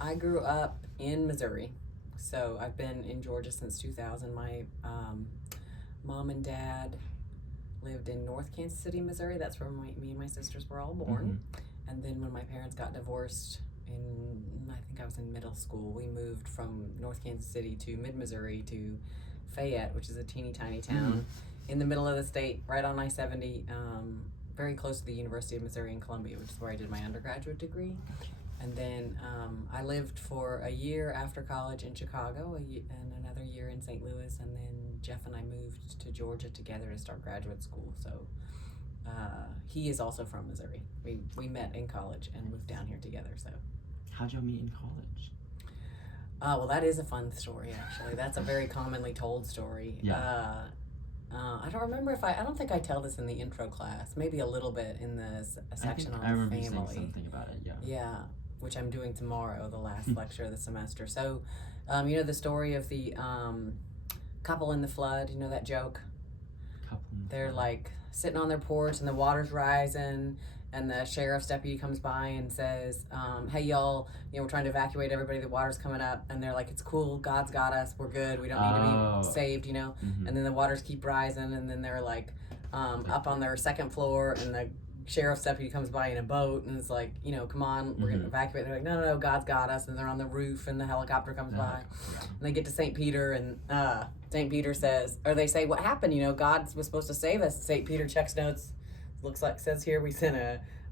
I grew up in Missouri, so I've been in Georgia since 2000. My mom and dad lived in North Kansas City, Missouri. That's where me and my sisters were all born. And then when my parents got divorced I think I was in middle school, we moved from North Kansas City to mid-Missouri to Fayette, which is a teeny tiny town in the middle of the state, right on I-70, very close to the University of Missouri in Columbia, which is where I did my undergraduate degree. And then I lived for a year after college in Chicago and another year in St. Louis, and then Jeff and I moved to Georgia together to start graduate school. So he is also from Missouri. We met in college and moved down here together. So how'd y'all meet in college? Well, that is a fun story, actually. That's a very commonly told story. Yeah. I don't remember I don't think I tell this in the intro class. Maybe a little bit in the section on I remember family. you saying something about it, yeah. Yeah, which I'm doing tomorrow, the last lecture of the semester. So, you know the story of the couple in the flood? You know that joke? They're like sitting on their porch and the water's rising, and the sheriff's deputy comes by and says, hey y'all, we're trying to evacuate everybody, the water's coming up, and they're like, it's cool, God's got us, we're good, we don't need to be saved, and then the waters keep rising, and then they're like up on their second floor, and the sheriff's deputy comes by in a boat and is like, come on, we're gonna evacuate. They're like, no, God's got us, and they're on the roof, and the helicopter comes by, and they get to St. Peter, and St. Peter says, or they say, what happened? God was supposed to save us. St. Peter checks notes, says here, we sent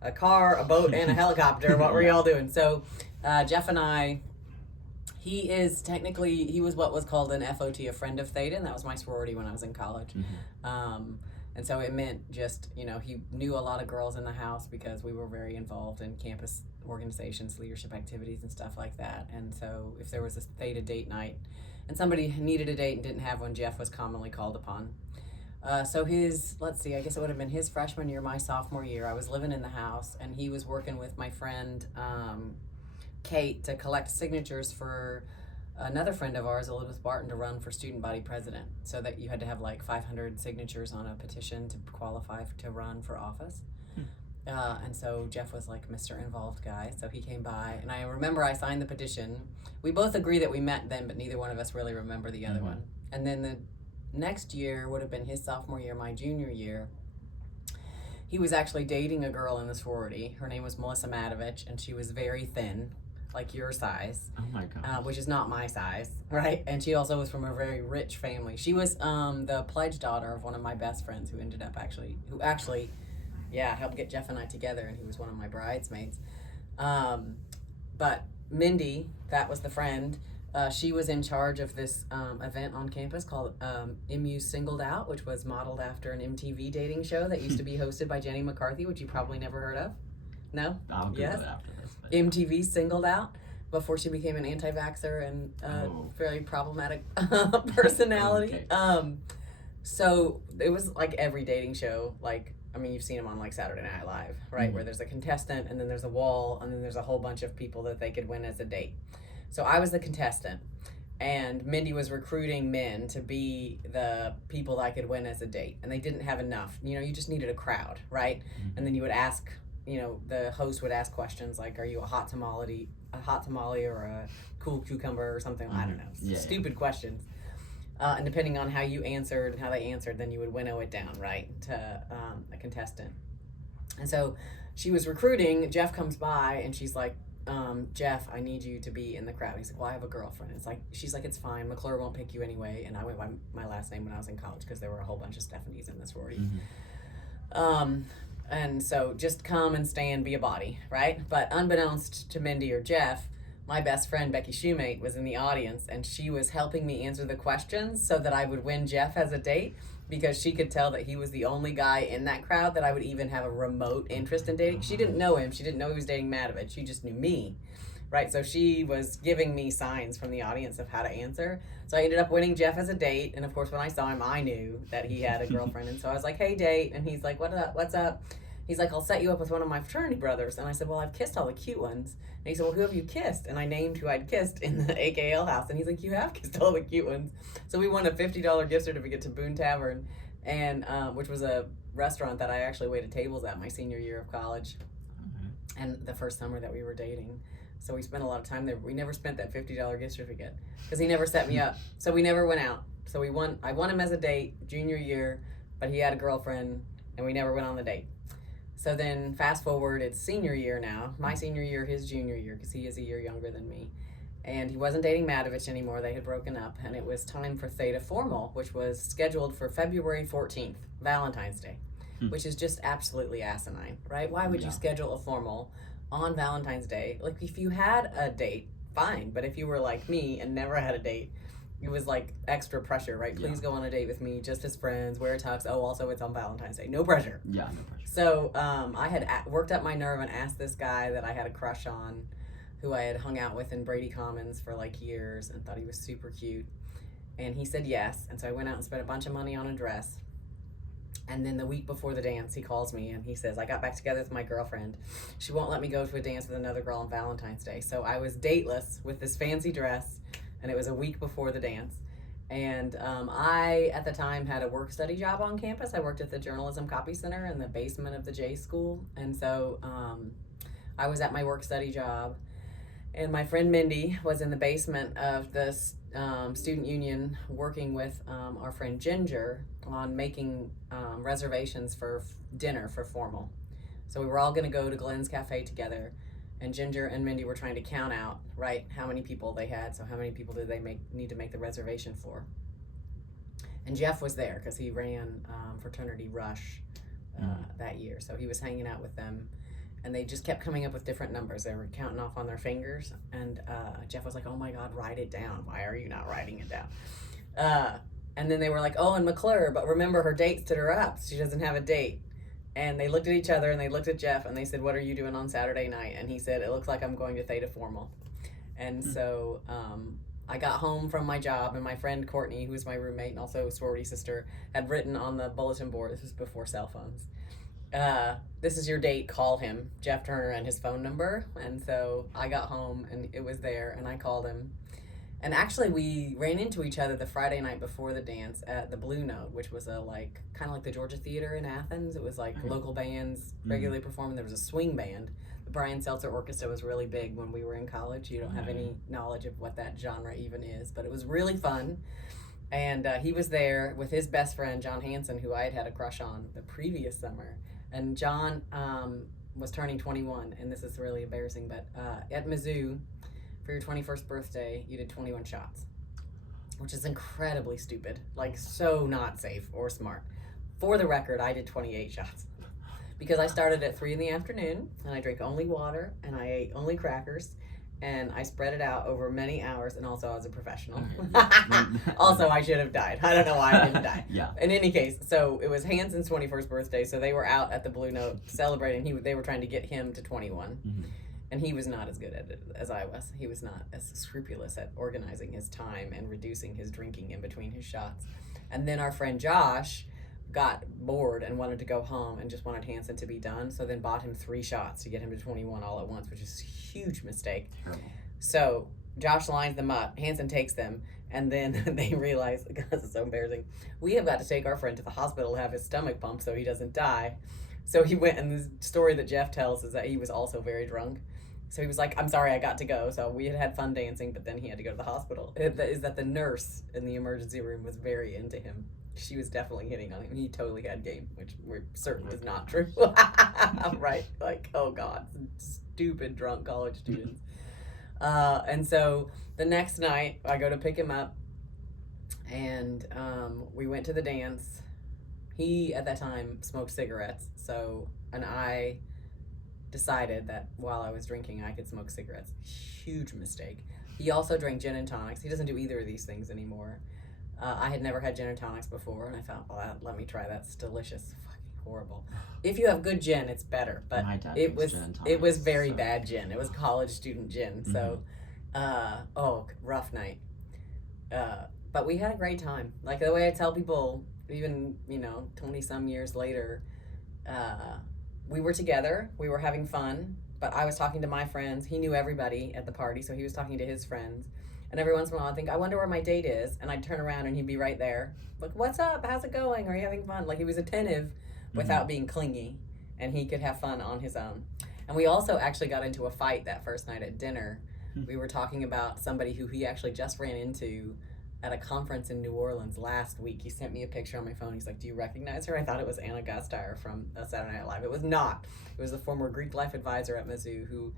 a car, a boat, and a helicopter. What were y'all doing? So Jeff and I, he was what was called an FOT, a friend of Theta, and that was my sorority when I was in college. And so it meant just, he knew a lot of girls in the house because we were very involved in campus organizations, leadership activities, and stuff like that. And so if there was a Theta date night and somebody needed a date and didn't have one, Jeff was commonly called upon. So I guess it would have been his freshman year, my sophomore year. I was living in the house, and he was working with my friend Kate to collect signatures for another friend of ours, Elizabeth Barton, to run for student body president, so that you had to have like 500 signatures on a petition to qualify to run for office. And so Jeff was like Mr. Involved guy, so he came by, and I remember I signed the petition. We both agree that we met then, but neither one of us really remember the other one. And then the next year would have been his sophomore year, my junior year. He was actually dating a girl in the sorority. Her name was Melissa Madovich, and she was very thin, like your size. Oh my God. Which is not my size, right? And she also was from a very rich family. She was the pledge daughter of one of my best friends who helped get Jeff and I together, and he was one of my bridesmaids. But Mindy, that was the friend, she was in charge of this event on campus called MU Singled Out, which was modeled after an MTV dating show that used to be hosted by Jenny McCarthy, which you probably never heard of. No? I'll Google it after this. But... MTV Singled Out, before she became an anti-vaxxer and very problematic personality. Okay. So it was like every dating show, you've seen them on like Saturday Night Live, right? Where there's a contestant, and then there's a wall, and then there's a whole bunch of people that they could win as a date. So I was the contestant, and Mindy was recruiting men to be the people that I could win as a date, and they didn't have enough. You just needed a crowd, right? And then you would ask, the host would ask questions like, are you a hot tamale or a cool cucumber or something? I don't know, stupid questions. And depending on how you answered and how they answered, then you would winnow it down, right, to a contestant. And so she was recruiting. Jeff comes by, and she's like, Jeff, I need you to be in the crowd. He's like, well, I have a girlfriend. She's like, it's fine. McClure won't pick you anyway. And I went by my last name when I was in college because there were a whole bunch of Stephanies in this sorority. And so just come and stand, be a body, right? But unbeknownst to Mindy or Jeff, my best friend, Becky Shoemate, was in the audience, and she was helping me answer the questions so that I would win Jeff as a date, because she could tell that he was the only guy in that crowd that I would even have a remote interest in dating. She didn't know him. She didn't know he was dating Madovich. She just knew me, right? So she was giving me signs from the audience of how to answer. So I ended up winning Jeff as a date, and of course, when I saw him, I knew that he had a girlfriend, and so I was like, hey, date, and he's like, what's up? He's like, I'll set you up with one of my fraternity brothers. And I said, well, I've kissed all the cute ones. And he said, well, who have you kissed? And I named who I'd kissed in the AKL house. And he's like, you have kissed all the cute ones. So we won a $50 gift certificate to Boone Tavern, and which was a restaurant that I actually waited tables at my senior year of college. And the first summer that we were dating. So we spent a lot of time there. We never spent that $50 gift certificate because he never set me up. So we never went out. So I won him as a date junior year, but he had a girlfriend and we never went on the date. So then fast forward, it's senior year now. My senior year, his junior year, because he is a year younger than me. And he wasn't dating Madovich anymore. They had broken up, and it was time for Theta Formal, which was scheduled for February 14th, Valentine's Day, which is just absolutely asinine, right? Why would you schedule a formal on Valentine's Day? Like, if you had a date, fine. But if you were like me and never had a date, it was like extra pressure, right? Please go on a date with me, just as friends, wear a tux. Oh, also it's on Valentine's Day. No pressure. Yeah, no pressure. So I had worked up my nerve and asked this guy that I had a crush on, who I had hung out with in Brady Commons for like years and thought he was super cute. And he said yes. And so I went out and spent a bunch of money on a dress. And then the week before the dance, he calls me and he says, I got back together with my girlfriend. She won't let me go to a dance with another girl on Valentine's Day. So I was dateless with this fancy dress, and it was a week before the dance. And I, at the time, had a work-study job on campus. I worked at the Journalism Copy Center in the basement of the J School. And so I was at my work-study job. And my friend Mindy was in the basement of the student union working with our friend Ginger on making reservations for dinner for formal. So we were all going to go to Glenn's Cafe together, and Ginger and Mindy were trying to count out, right, how many people they had. So how many people did they need to make the reservation for? And Jeff was there because he ran Fraternity Rush that year. So he was hanging out with them. And they just kept coming up with different numbers. They were counting off on their fingers. And Jeff was like, oh my God, write it down. Why are you not writing it down? And then they were like, oh, and McClure, but remember her date stood her up. She doesn't have a date. And they looked at each other and they looked at Jeff and they said, what are you doing on Saturday night? And he said, it looks like I'm going to Theta Formal. And so I got home from my job, and my friend Courtney, who was my roommate and also a sorority sister, had written on the bulletin board, this was before cell phones, this is your date, call him, Jeff Turner, and his phone number. And so I got home and it was there, and I called him. And actually we ran into each other the Friday night before the dance at the Blue Note, which was a kind of like the Georgia Theater in Athens. It was like local bands regularly performing. There was a swing band. The Brian Seltzer Orchestra was really big when we were in college. You don't have any knowledge of what that genre even is, but it was really fun. And he was there with his best friend, John Hansen, who I had a crush on the previous summer. And John was turning 21, and this is really embarrassing, but at Mizzou, for your 21st birthday, you did 21 shots, which is incredibly stupid, like so not safe or smart. For the record, I did 28 shots because I started at 3 p.m, and I drank only water, and I ate only crackers, and I spread it out over many hours, and also I was a professional. Also, I should have died. I don't know why I didn't die. In any case, so it was Hansen's 21st birthday, so they were out at the Blue Note celebrating. They were trying to get him to 21. And he was not as good at it as I was. He was not as scrupulous at organizing his time and reducing his drinking in between his shots. And then our friend Josh got bored and wanted to go home and just wanted Hansen to be done. So then bought him 3 shots to get him to 21 all at once, which is a huge mistake. Terrible. So Josh lines them up. Hansen takes them. And then they realize, God, this is so embarrassing, we have got to take our friend to the hospital to have his stomach pumped so he doesn't die. So he went, and the story that Jeff tells is that he was also very drunk. So he was like, I'm sorry, I got to go. So we had fun dancing, but then he had to go to the hospital. Is that the nurse in the emergency room was very into him. She was definitely hitting on him. He totally had game, which we're certain is not true. Right? Like, oh God, stupid drunk college students. And so the next night, I go to pick him up, and we went to the dance. He, at that time, smoked cigarettes, and I decided that while I was drinking, I could smoke cigarettes. Huge mistake. He also drank gin and tonics. He doesn't do either of these things anymore. I had never had gin and tonics before, and I thought, well, let me try that. It's delicious. Fucking horrible. If you have good gin, it's better. But it was very bad gin. It was college student gin. So, rough night. But we had a great time. Like the way I tell people, even 20 some years later, we were together, we were having fun, but I was talking to my friends. He knew everybody at the party, so he was talking to his friends. And every once in a while I'd think, I wonder where my date is, and I'd turn around and he'd be right there. Like, what's up? How's it going? Are you having fun? Like, he was attentive without being clingy, and he could have fun on his own. And we also actually got into a fight that first night at dinner. We were talking about somebody who he actually just ran into at a conference in New Orleans last week. He sent me a picture on my phone. He's like, do you recognize her? I thought it was Anna Gasteyer from Saturday Night Live. It was not. It was the former Greek life advisor at Mizzou who,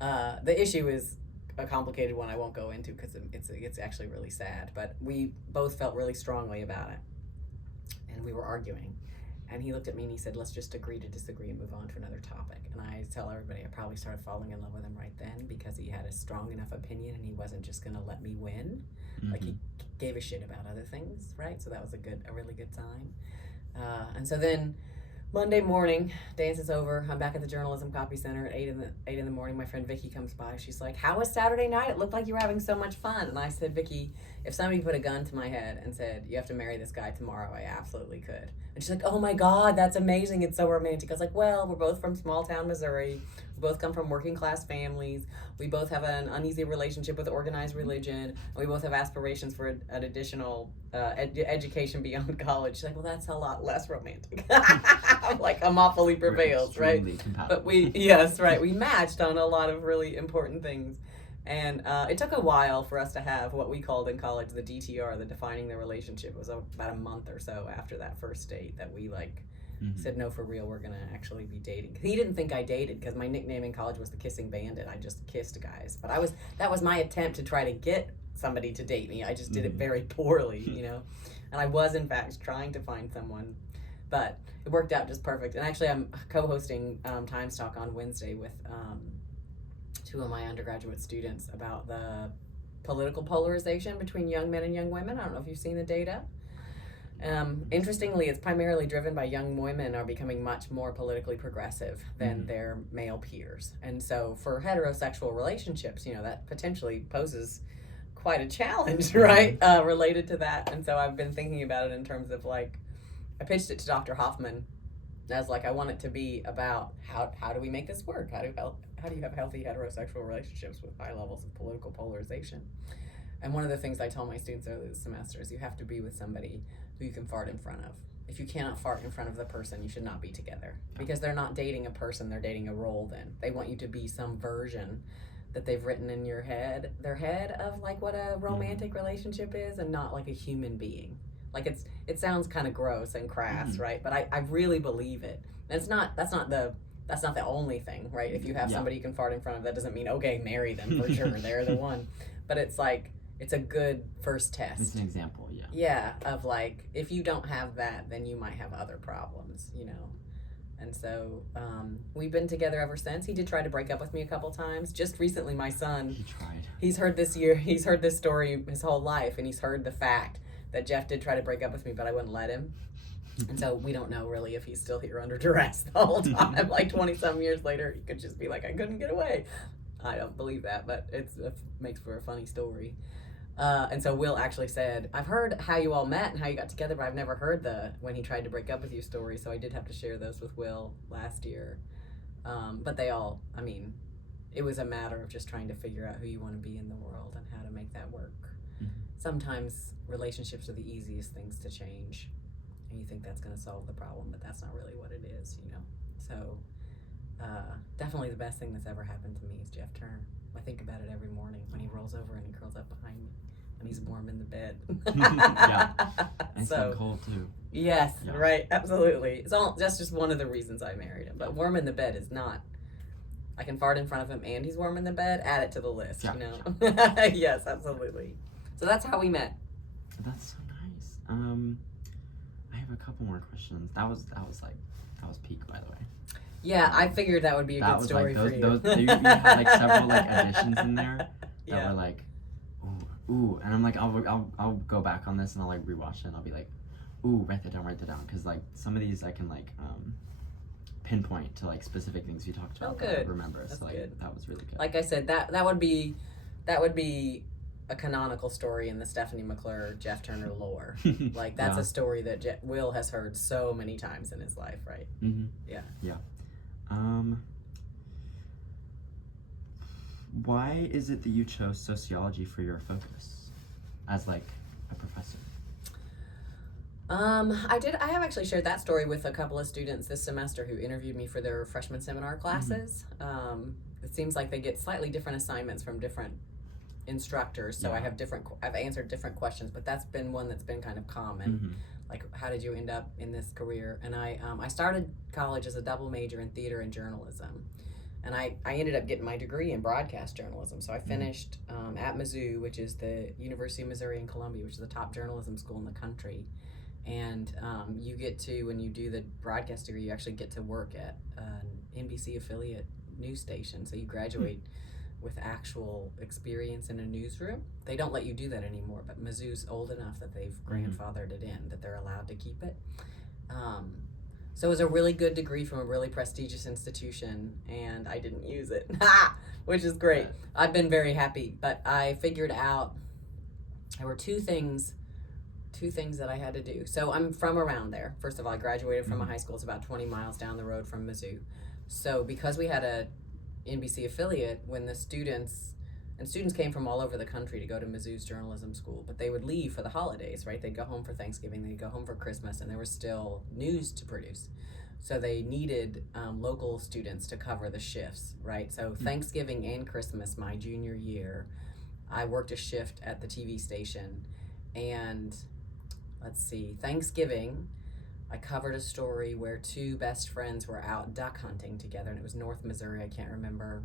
the issue is a complicated one I won't go into because it's actually really sad. But we both felt really strongly about it. And we were arguing. And he looked at me and he said, let's just agree to disagree and move on to another topic. And I tell everybody I probably started falling in love with him right then because he had a strong enough opinion and he wasn't just going to let me win. Like he gave a shit about other things, right? So that was a really good sign. And so then Monday morning, dance is over. I'm back at the Journalism Copy Center at 8 in the morning. My friend Vicky comes by. She's like, how was Saturday night? It looked like you were having so much fun. And I said, Vicky, if somebody put a gun to my head and said, you have to marry this guy tomorrow, I absolutely could. And she's like, oh my God, that's amazing. It's so romantic. I was like, well, we're both from small town Missouri. We both come from working class families. We both have an uneasy relationship with organized religion. And we both have aspirations for an additional education beyond college. She's like, well, that's a lot less romantic. I'm like, I'm awfully prevailed, right? But we matched on a lot of really important things. And it took a while for us to have what we called in college the DTR, the defining the relationship. It was about a month or so after that first date that we said, no, for real, we're going to actually be dating. He didn't think I dated because my nickname in college was the Kissing Bandit. I just kissed guys. But that was my attempt to try to get somebody to date me. I just did it very poorly, you know. And I was, in fact, trying to find someone. But it worked out just perfect. And actually, I'm co-hosting Times Talk on Wednesday with two of my undergraduate students about the political polarization between young men and young women. I don't know if you've seen the data. Interestingly, it's primarily driven by young women are becoming much more politically progressive than their male peers. And so for heterosexual relationships, you know, that potentially poses quite a challenge, right? Related to that. And so I've been thinking about it in terms of I pitched it to Dr. Hoffman as I want it to be about how do we make this work? How do you have healthy heterosexual relationships with high levels of political polarization? And one of the things I tell my students early this semester is you have to be with somebody who you can fart in front of. If you cannot fart in front of the person, you should not be together. Because they're not dating a person, they're dating a role then. They want you to be some version that they've written in their head of what a romantic relationship is and not a human being. It sounds kind of gross and crass, right? But I really believe it. And that's not the only thing, right? If you have somebody you can fart in front of, that doesn't mean, okay, marry them for sure. They're the one. But it's a good first test. It's an example, yeah. Yeah, of if you don't have that, then you might have other problems, you know. And so we've been together ever since. He did try to break up with me a couple times. Just recently, my son, he tried. He's heard this story his whole life, and he's heard the fact that Jeff did try to break up with me, but I wouldn't let him. And so we don't know really if he's still here under duress the whole time. 20-some years later, he could just be like, I couldn't get away. I don't believe that, but it makes for a funny story. And so Will actually said, I've heard how you all met and how you got together, but I've never heard when he tried to break up with you story. So I did have to share those with Will last year. But it was a matter of just trying to figure out who you want to be in the world and how to make that work. Sometimes relationships are the easiest things to change. And you think that's going to solve the problem, but that's not really what it is, you know. So definitely the best thing that's ever happened to me is Jeff Turner. I think about it every morning when he rolls over and he curls up behind me when he's warm in the bed. Yeah, and so cold too. Yes, yeah. Right, absolutely. That's just one of the reasons I married him. But warm in the bed is not. I can fart in front of him and he's warm in the bed. Add it to the list, you know. Yeah. Yes, absolutely. So that's how we met. That's so nice. I have a couple more questions. That was peak, by the way. Yeah, I figured that would be a good story for you. You had several additions in there that were ooh, and I'm I'll go back on this and I'll rewatch it and I'll be ooh, write that down, because some of these I can pinpoint to specific things you talked about. Oh, good. That I remember. That's so good. That was really good. Like I said, that would be a canonical story in the Stephanie McClure, Jeff Turner lore. That's a story that Will has heard so many times in his life, right? Mm-hmm. Yeah. Yeah. Why is it that you chose sociology for your focus as a professor? I have actually shared that story with a couple of students this semester who interviewed me for their freshman seminar classes. It seems like they get slightly different assignments from different instructors, so Yeah. I've answered different questions, but that's been one that's been kind of common. Like, how did you end up in this career? And I started college as a double major in theater and journalism, and I ended up getting my degree in broadcast journalism. So I finished at Mizzou, which is the University of Missouri in Columbia, which is the top journalism school in the country. And you get to, when you do the broadcast degree, you actually get to work at an NBC affiliate news station. So you graduate with actual experience in a newsroom. They don't let you do that anymore, but Mizzou's old enough that they've grandfathered it in, that they're allowed to keep it. So it was a really good degree from a really prestigious institution, and I didn't use it, which is great. I've been very happy, but I figured out there were two things that I had to do. So I'm from around there. First of all, I graduated from a high school. It's about 20 miles down the road from Mizzou. So because we had a NBC affiliate, when the students came from all over the country to go to Mizzou's journalism school, but they would leave for the holidays, right? They'd go home for Thanksgiving, they'd go home for Christmas, and there was still news to produce. So they needed local students to cover the shifts, right? So Thanksgiving and Christmas, my junior year, I worked a shift at the TV station, and let's see, Thanksgiving, I covered a story where two best friends were out duck hunting together, and it was North Missouri. I can't remember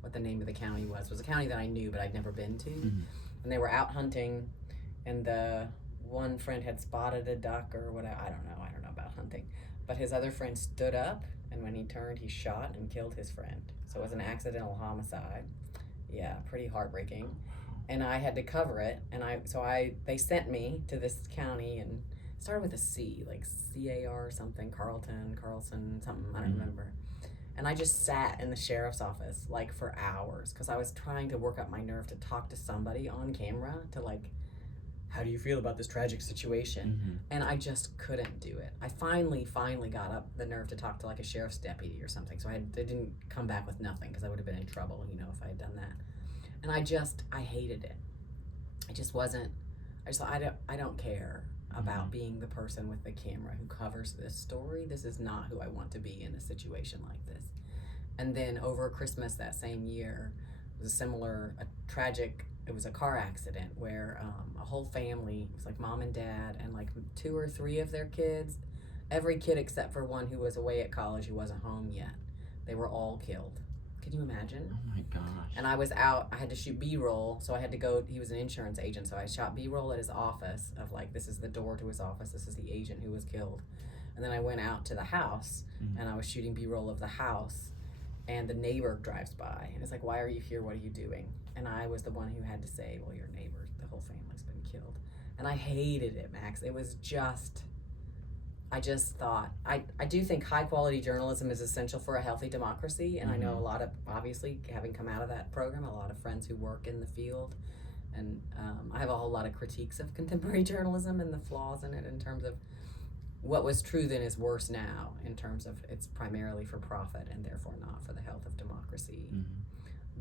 what the name of the county was. It was a county that I knew, but I'd never been to. And they were out hunting, and the one friend had spotted a duck or whatever. I don't know about hunting. But his other friend stood up, and when he turned, he shot and killed his friend. So it was an accidental homicide. Yeah, pretty heartbreaking. And I had to cover it, and they sent me to this county, and it started with a C, like CAR or something, Carlson, something, I don't remember. And I just sat in the sheriff's office like for hours because I was trying to work up my nerve to talk to somebody on camera to, like, how do you feel about this tragic situation? And I just couldn't do it. I finally got up the nerve to talk to like a sheriff's deputy or something. So they didn't come back with nothing because I would have been in trouble, if I had done that. And I hated it. I don't care about being the person with the camera who covers this story. This is not who I want to be in a situation like this. And then over Christmas that same year, it was it was a car accident where a whole family, it was like mom and dad and like 2 or 3 of their kids, every kid except for one who was away at college who wasn't home yet. They were all killed. Can you imagine? Oh my gosh. And I was out, I had to shoot B-roll, so I had to go, he was an insurance agent, so I shot B-roll at his office of like, this is the door to his office, this is the agent who was killed. And then I went out to the house, and I was shooting B-roll of the house, and the neighbor drives by, and it's like, why are you here, what are you doing? And I was the one who had to say, well, your neighbor, the whole family's been killed. And I hated it, Max. It was just, I just thought, I do think high quality journalism is essential for a healthy democracy. And I know a lot of, obviously, having come out of that program, a lot of friends who work in the field. And I have a whole lot of critiques of contemporary journalism and the flaws in it in terms of what was true then is worse now in terms of it's primarily for profit and therefore not for the health of democracy.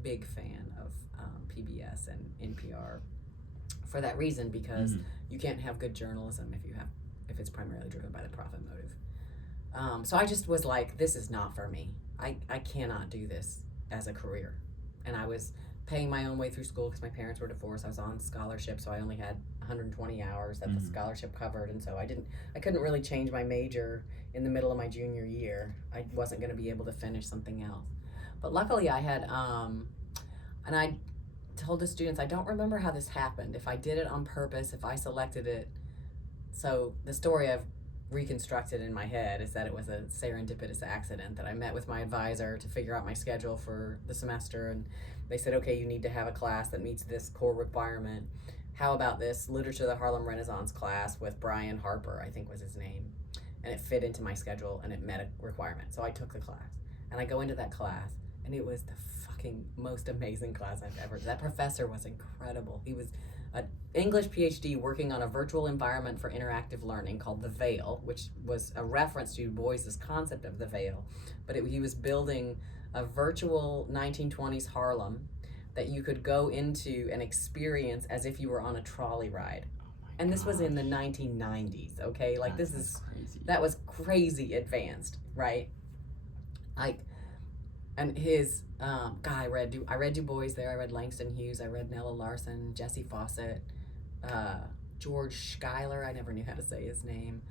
Big fan of PBS and NPR for that reason, because you can't have good journalism if it's primarily driven by the profit motive. So I just was like, this is not for me. I cannot do this as a career. And I was paying my own way through school because my parents were divorced. I was on scholarship, so I only had 120 hours that the scholarship covered, and so I couldn't really change my major in the middle of my junior year. I wasn't going to be able to finish something else. But luckily I had, and I told the students, I don't remember how this happened, if I did it on purpose, if I selected it. So the story I've reconstructed in my head is that it was a serendipitous accident, that I met with my advisor to figure out my schedule for the semester, and they said, okay, you need to have a class that meets this core requirement. How about this Literature of the Harlem Renaissance class with Brian Harper, I think was his name. And it fit into my schedule and it met a requirement. So I took the class. And I go into that class, and it was the fucking most amazing class I've ever. That professor was incredible. He was an English PhD working on a virtual environment for interactive learning called The Veil, which was a reference to Du Bois's concept of the veil. But he was building a virtual 1920s Harlem that you could go into and experience as if you were on a trolley ride. Oh my And this was in the 1990s, okay? Like, That's crazy. That was crazy advanced, right? Like, and his, I read Du Bois there, I read Langston Hughes, I read Nella Larson, Jesse Fawcett, George Schuyler, I never knew how to say his name.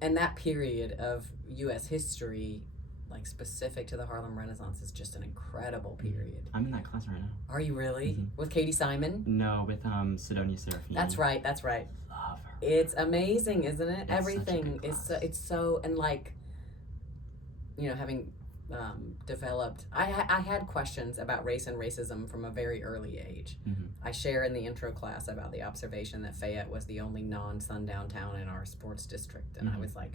And that period of U.S. history, like specific to the Harlem Renaissance, is just an incredible period. I'm in that class right now. Are you really? Mm-hmm. With Katie Simon? No, with Sidonia Serafini. That's right. Love her. It's amazing, isn't it? It's Everything is such a good class. it's so, and like, you know, having developed, I had questions about race and racism from a very early age. Mm-hmm. I share in the intro class about the observation that Fayette was the only non-sundown town in our sports district, and I was like,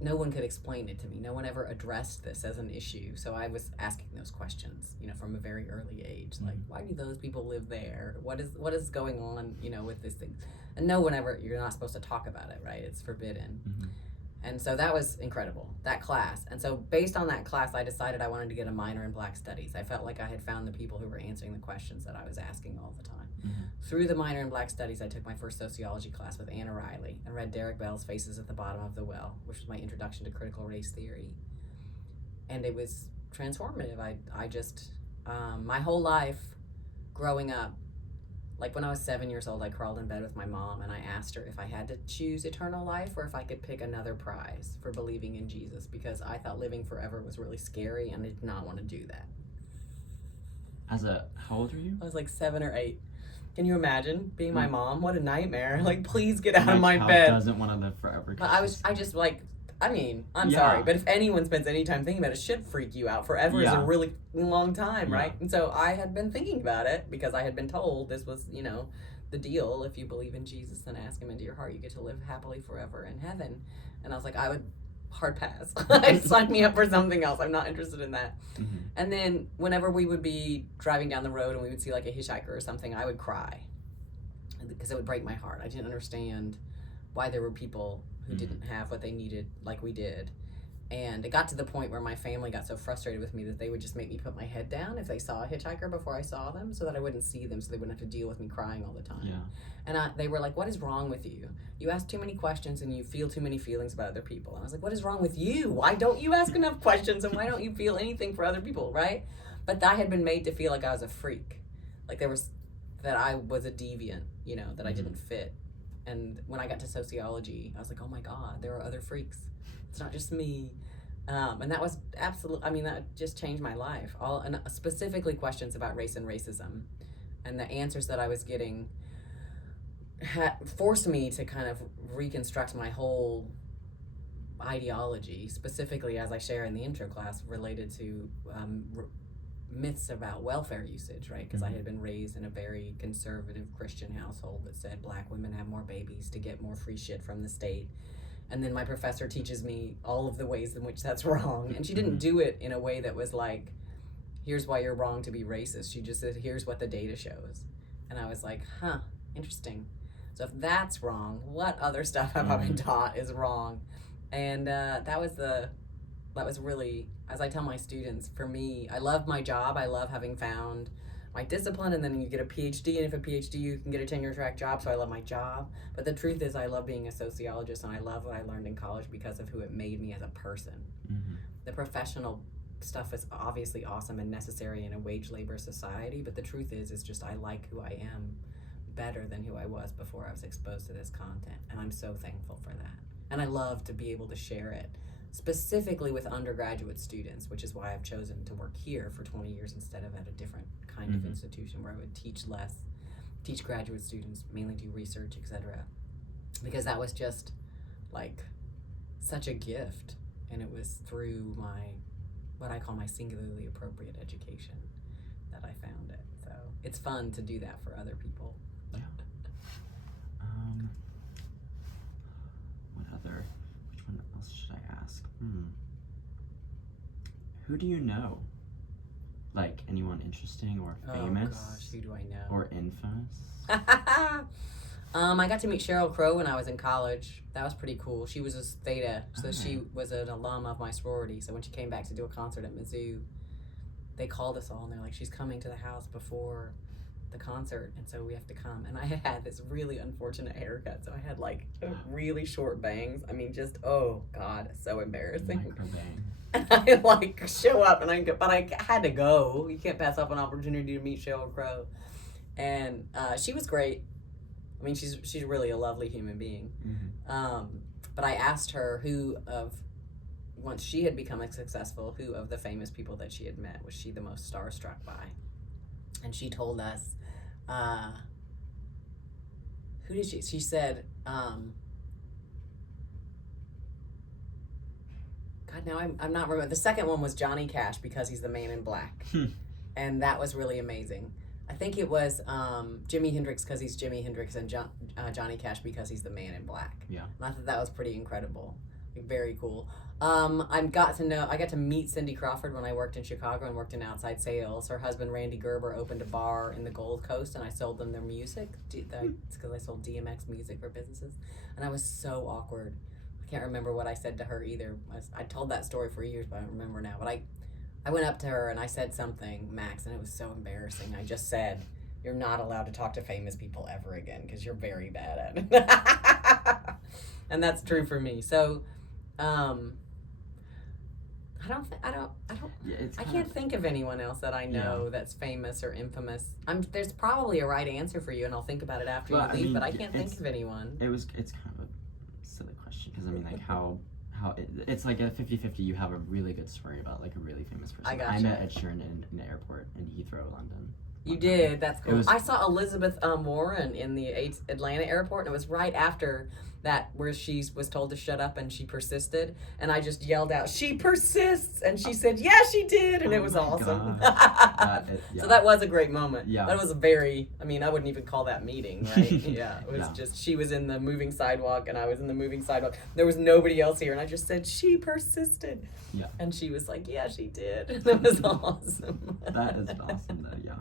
no one could explain it to me. No one ever addressed this as an issue. So I was asking those questions, you know, from a very early age. Like, why do those people live there? What is going on, you know, with this thing? And no one ever, you're not supposed to talk about it, right? It's forbidden. Mm-hmm. And so that was incredible, that class. And so based on that class, I decided I wanted to get a minor in Black Studies. I felt like I had found the people who were answering the questions that I was asking all the time. Mm-hmm. Through the minor in Black Studies, I took my first sociology class with Anna Riley and read Derek Bell's Faces at the Bottom of the Well, which was my introduction to critical race theory. And it was transformative. I just, my whole life growing up, like when I was 7 years old, I crawled in bed with my mom and I asked her if I had to choose eternal life or if I could pick another prize for believing in Jesus, because I thought living forever was really scary and I did not want to do that. How old were you? I was like 7 or 8. Can you imagine being my mom? What a nightmare. Like, please get out of my bed. Doesn't want to live forever. But I'm sorry, but if anyone spends any time thinking about it, it should freak you out. Forever is a really long time, right? And so I had been thinking about it because I had been told this was, you know, the deal. If you believe in Jesus and ask him into your heart, you get to live happily forever in heaven. And I was like, I would hard pass. Sign me up for something else. I'm not interested in that. Mm-hmm. And then whenever we would be driving down the road and we would see like a hitchhiker or something, I would cry because it would break my heart. I didn't understand why there were people who didn't have what they needed like we did. And it got to the point where my family got so frustrated with me that they would just make me put my head down if they saw a hitchhiker before I saw them, so that I wouldn't see them, so they wouldn't have to deal with me crying all the time. Yeah. And they were like, what is wrong with you? You ask too many questions and you feel too many feelings about other people. And I was like, what is wrong with you? Why don't you ask enough questions, and why don't you feel anything for other people, right? But I had been made to feel like I was a freak. Like that I was a deviant, you know, that I didn't fit. And when I got to sociology, I was like, oh my God, there are other freaks. It's not just me. And that was that just changed my life. And specifically questions about race and racism. And the answers that I was getting forced me to kind of reconstruct my whole ideology, specifically, as I share in the intro class, related to myths about welfare usage, right? Because I had been raised in a very conservative Christian household that said Black women have more babies to get more free shit from the state. And then my professor teaches me all of the ways in which that's wrong. And she didn't do it in a way that was like, here's why you're wrong to be racist. She just said, here's what the data shows. And I was like, huh, interesting. So if that's wrong, what other stuff have I been taught is wrong? And that was really, as I tell my students, for me, I love my job. I love having found my discipline, and then you get a PhD, and if a PhD, you can get a tenure track job, so I love my job. But the truth is, I love being a sociologist, and I love what I learned in college because of who it made me as a person. Mm-hmm. The professional stuff is obviously awesome and necessary in a wage labor society, but the truth is just I like who I am better than who I was before I was exposed to this content, and I'm so thankful for that. And I love to be able to share it, specifically with undergraduate students, which is why I've chosen to work here for 20 years instead of at a different kind of institution where I would teach graduate students, mainly do research, etc. Because that was just like such a gift, and it was through what I call my singularly appropriate education that I found it. So it's fun to do that for other people. Yeah. Which one else should I ask? Who do you know? Like anyone interesting or famous? Oh gosh, who do I know? Or infamous? I got to meet Sheryl Crow when I was in college. That was pretty cool. She was a Theta, so she was an alum of my sorority. So when she came back to do a concert at Mizzou, they called us all and they're like, she's coming to the house before the concert, and so we have to come. And I had this really unfortunate haircut, so I had like really short bangs. I mean, just oh god, so embarrassing. Micro bang. And I like show up, and I had to go. You can't pass up an opportunity to meet Sheryl Crow, and she was great. I mean, she's really a lovely human being. But I asked her once she had become successful, who of the famous people that she had met was she the most starstruck by? And she told us, who did she said, God, now I'm not remember. The second one was Johnny Cash because he's the Man in Black. And that was really amazing. I think it was Jimi Hendrix because he's Jimi Hendrix, and Johnny Cash because he's the Man in Black. Yeah. And I thought that was pretty incredible. Like, very cool. I got to meet Cindy Crawford when I worked in Chicago and worked in outside sales. Her husband, Randy Gerber, opened a bar in the Gold Coast, and I sold them their music. It's because I sold DMX music for businesses. And I was so awkward. I can't remember what I said to her either. I told that story for years, but I don't remember now. But I went up to her and I said something, Max, and it was so embarrassing. I just said, "You're not allowed to talk to famous people ever again because you're very bad at it." And that's true for me. So, I can't think of anyone else that I know that's famous or infamous. There's probably a right answer for you, and I'll think about it after you leave. But I can't think of anyone. It's kind of a silly question because I mean, like how it's like a 50-50. You have a really good story about like a really famous person. I gotcha. I met Ed Sheeran in the airport in Heathrow, London. You did. That's cool. I saw Elizabeth Warren in the Atlanta airport, and it was right after that where she was told to shut up and she persisted, and I just yelled out, "She persists!" and she said, "Yeah, she did," and it was awesome. So that was a great moment. Yeah. That was I wouldn't even call that meeting, right? Yeah, it was just, she was in the moving sidewalk and I was in the moving sidewalk. There was nobody else here, and I just said, "She persisted." Yeah. And she was like, "Yeah, she did." And it was awesome. That is awesome though, yeah.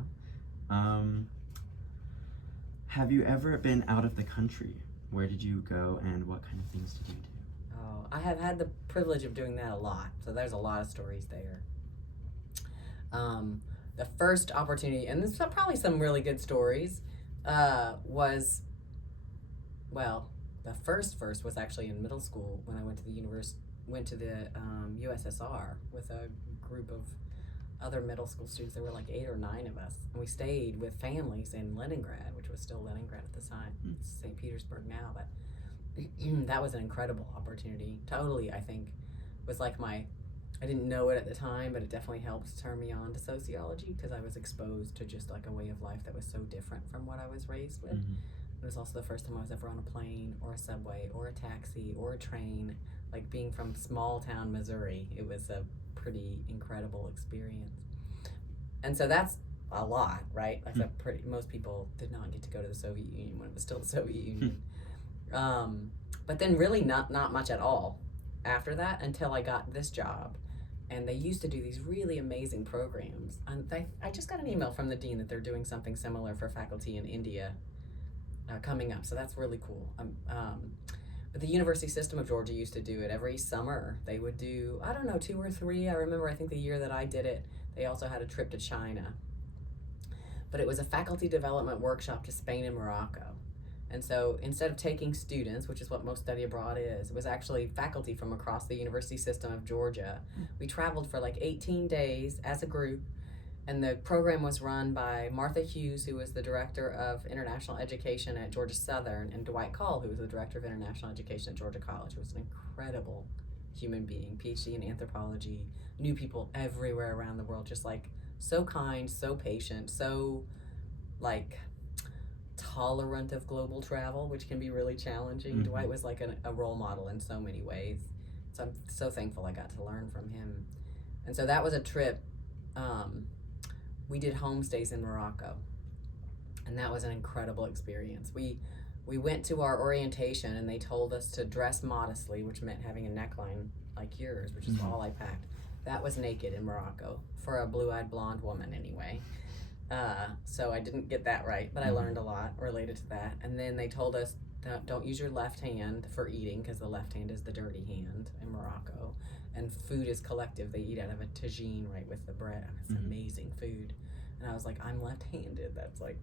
Have you ever been out of the country? Where did you go and what kind of things did you do? Oh, I have had the privilege of doing that a lot. So there's a lot of stories there. The first opportunity, and there's probably some really good stories, the first was actually in middle school when I went to the USSR with a group of other middle school students. There were like 8 or 9 of us, and we stayed with families in Leningrad, which was still Leningrad at the time. It's St. Petersburg now, but that was an incredible opportunity. Totally, I think, was like I didn't know it at the time, but it definitely helped turn me on to sociology because I was exposed to just like a way of life that was so different from what I was raised with. It was also the first time I was ever on a plane or a subway or a taxi or a train. Like being from small town Missouri, it was a pretty incredible experience. And so that's a lot, right? Like most people did not get to go to the Soviet Union when it was still the Soviet Union. But then really not much at all after that until I got this job. And they used to do these really amazing programs. And I just got an email from the dean that they're doing something similar for faculty in India coming up. So that's really cool. But the University System of Georgia used to do it every summer. They would do, 2 or 3. I remember, I think the year that I did it, they also had a trip to China. But it was a faculty development workshop to Spain and Morocco. And so instead of taking students, which is what most study abroad is, it was actually faculty from across the University System of Georgia. We traveled for like 18 days as a group. And the program was run by Martha Hughes, who was the director of international education at Georgia Southern, and Dwight Call, who was the director of international education at Georgia College, who was an incredible human being, PhD in anthropology, knew people everywhere around the world, just like so kind, so patient, so like tolerant of global travel, which can be really challenging. Dwight was like a role model in so many ways. So I'm so thankful I got to learn from him. And so that was a trip. We did homestays in Morocco, and that was an incredible experience. We went to our orientation, and they told us to dress modestly, which meant having a neckline like yours, which is all I packed. That was naked in Morocco, for a blue-eyed blonde woman anyway. So I didn't get that right, but I learned a lot related to that. And then they told us, don't use your left hand for eating, because the left hand is the dirty hand in Morocco. And food is collective. They eat out of a tagine right with the bread. It's amazing food. And I was like, I'm left-handed. That's like,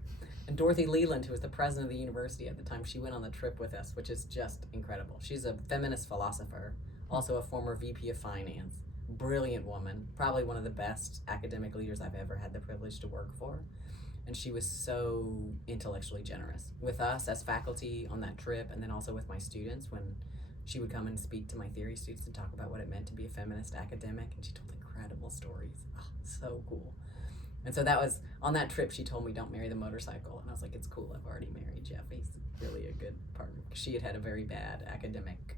and Dorothy Leland, who was the president of the university at the time, she went on the trip with us, which is just incredible. She's a feminist philosopher, also a former VP of finance, brilliant woman, probably one of the best academic leaders I've ever had the privilege to work for. And she was so intellectually generous with us as faculty on that trip, and then also with my students when she would come and speak to my theory students and talk about what it meant to be a feminist academic. And she told incredible stories. Oh, so cool. And so that was, on that trip, she told me, don't marry the motorcycle. And I was like, it's cool, I've already married Jeff. He's really a good partner. She had had a very bad academic,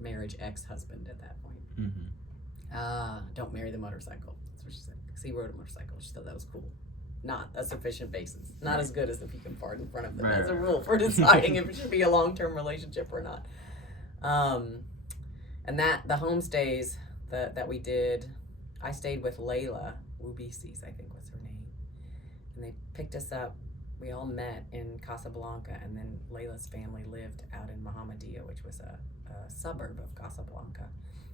marriage ex-husband at that point. Mm-hmm. Don't marry the motorcycle. That's what she said. Because he rode a motorcycle. She thought that was cool. Not a sufficient basis. Not as good as if you can fart in front of them as a rule for deciding if it should be a long-term relationship or not. And the homestays that we did, I stayed with Layla Wubisis, I think was her name. And they picked us up. We all met in Casablanca, and then Layla's family lived out in Mohammedia, which was a suburb of Casablanca.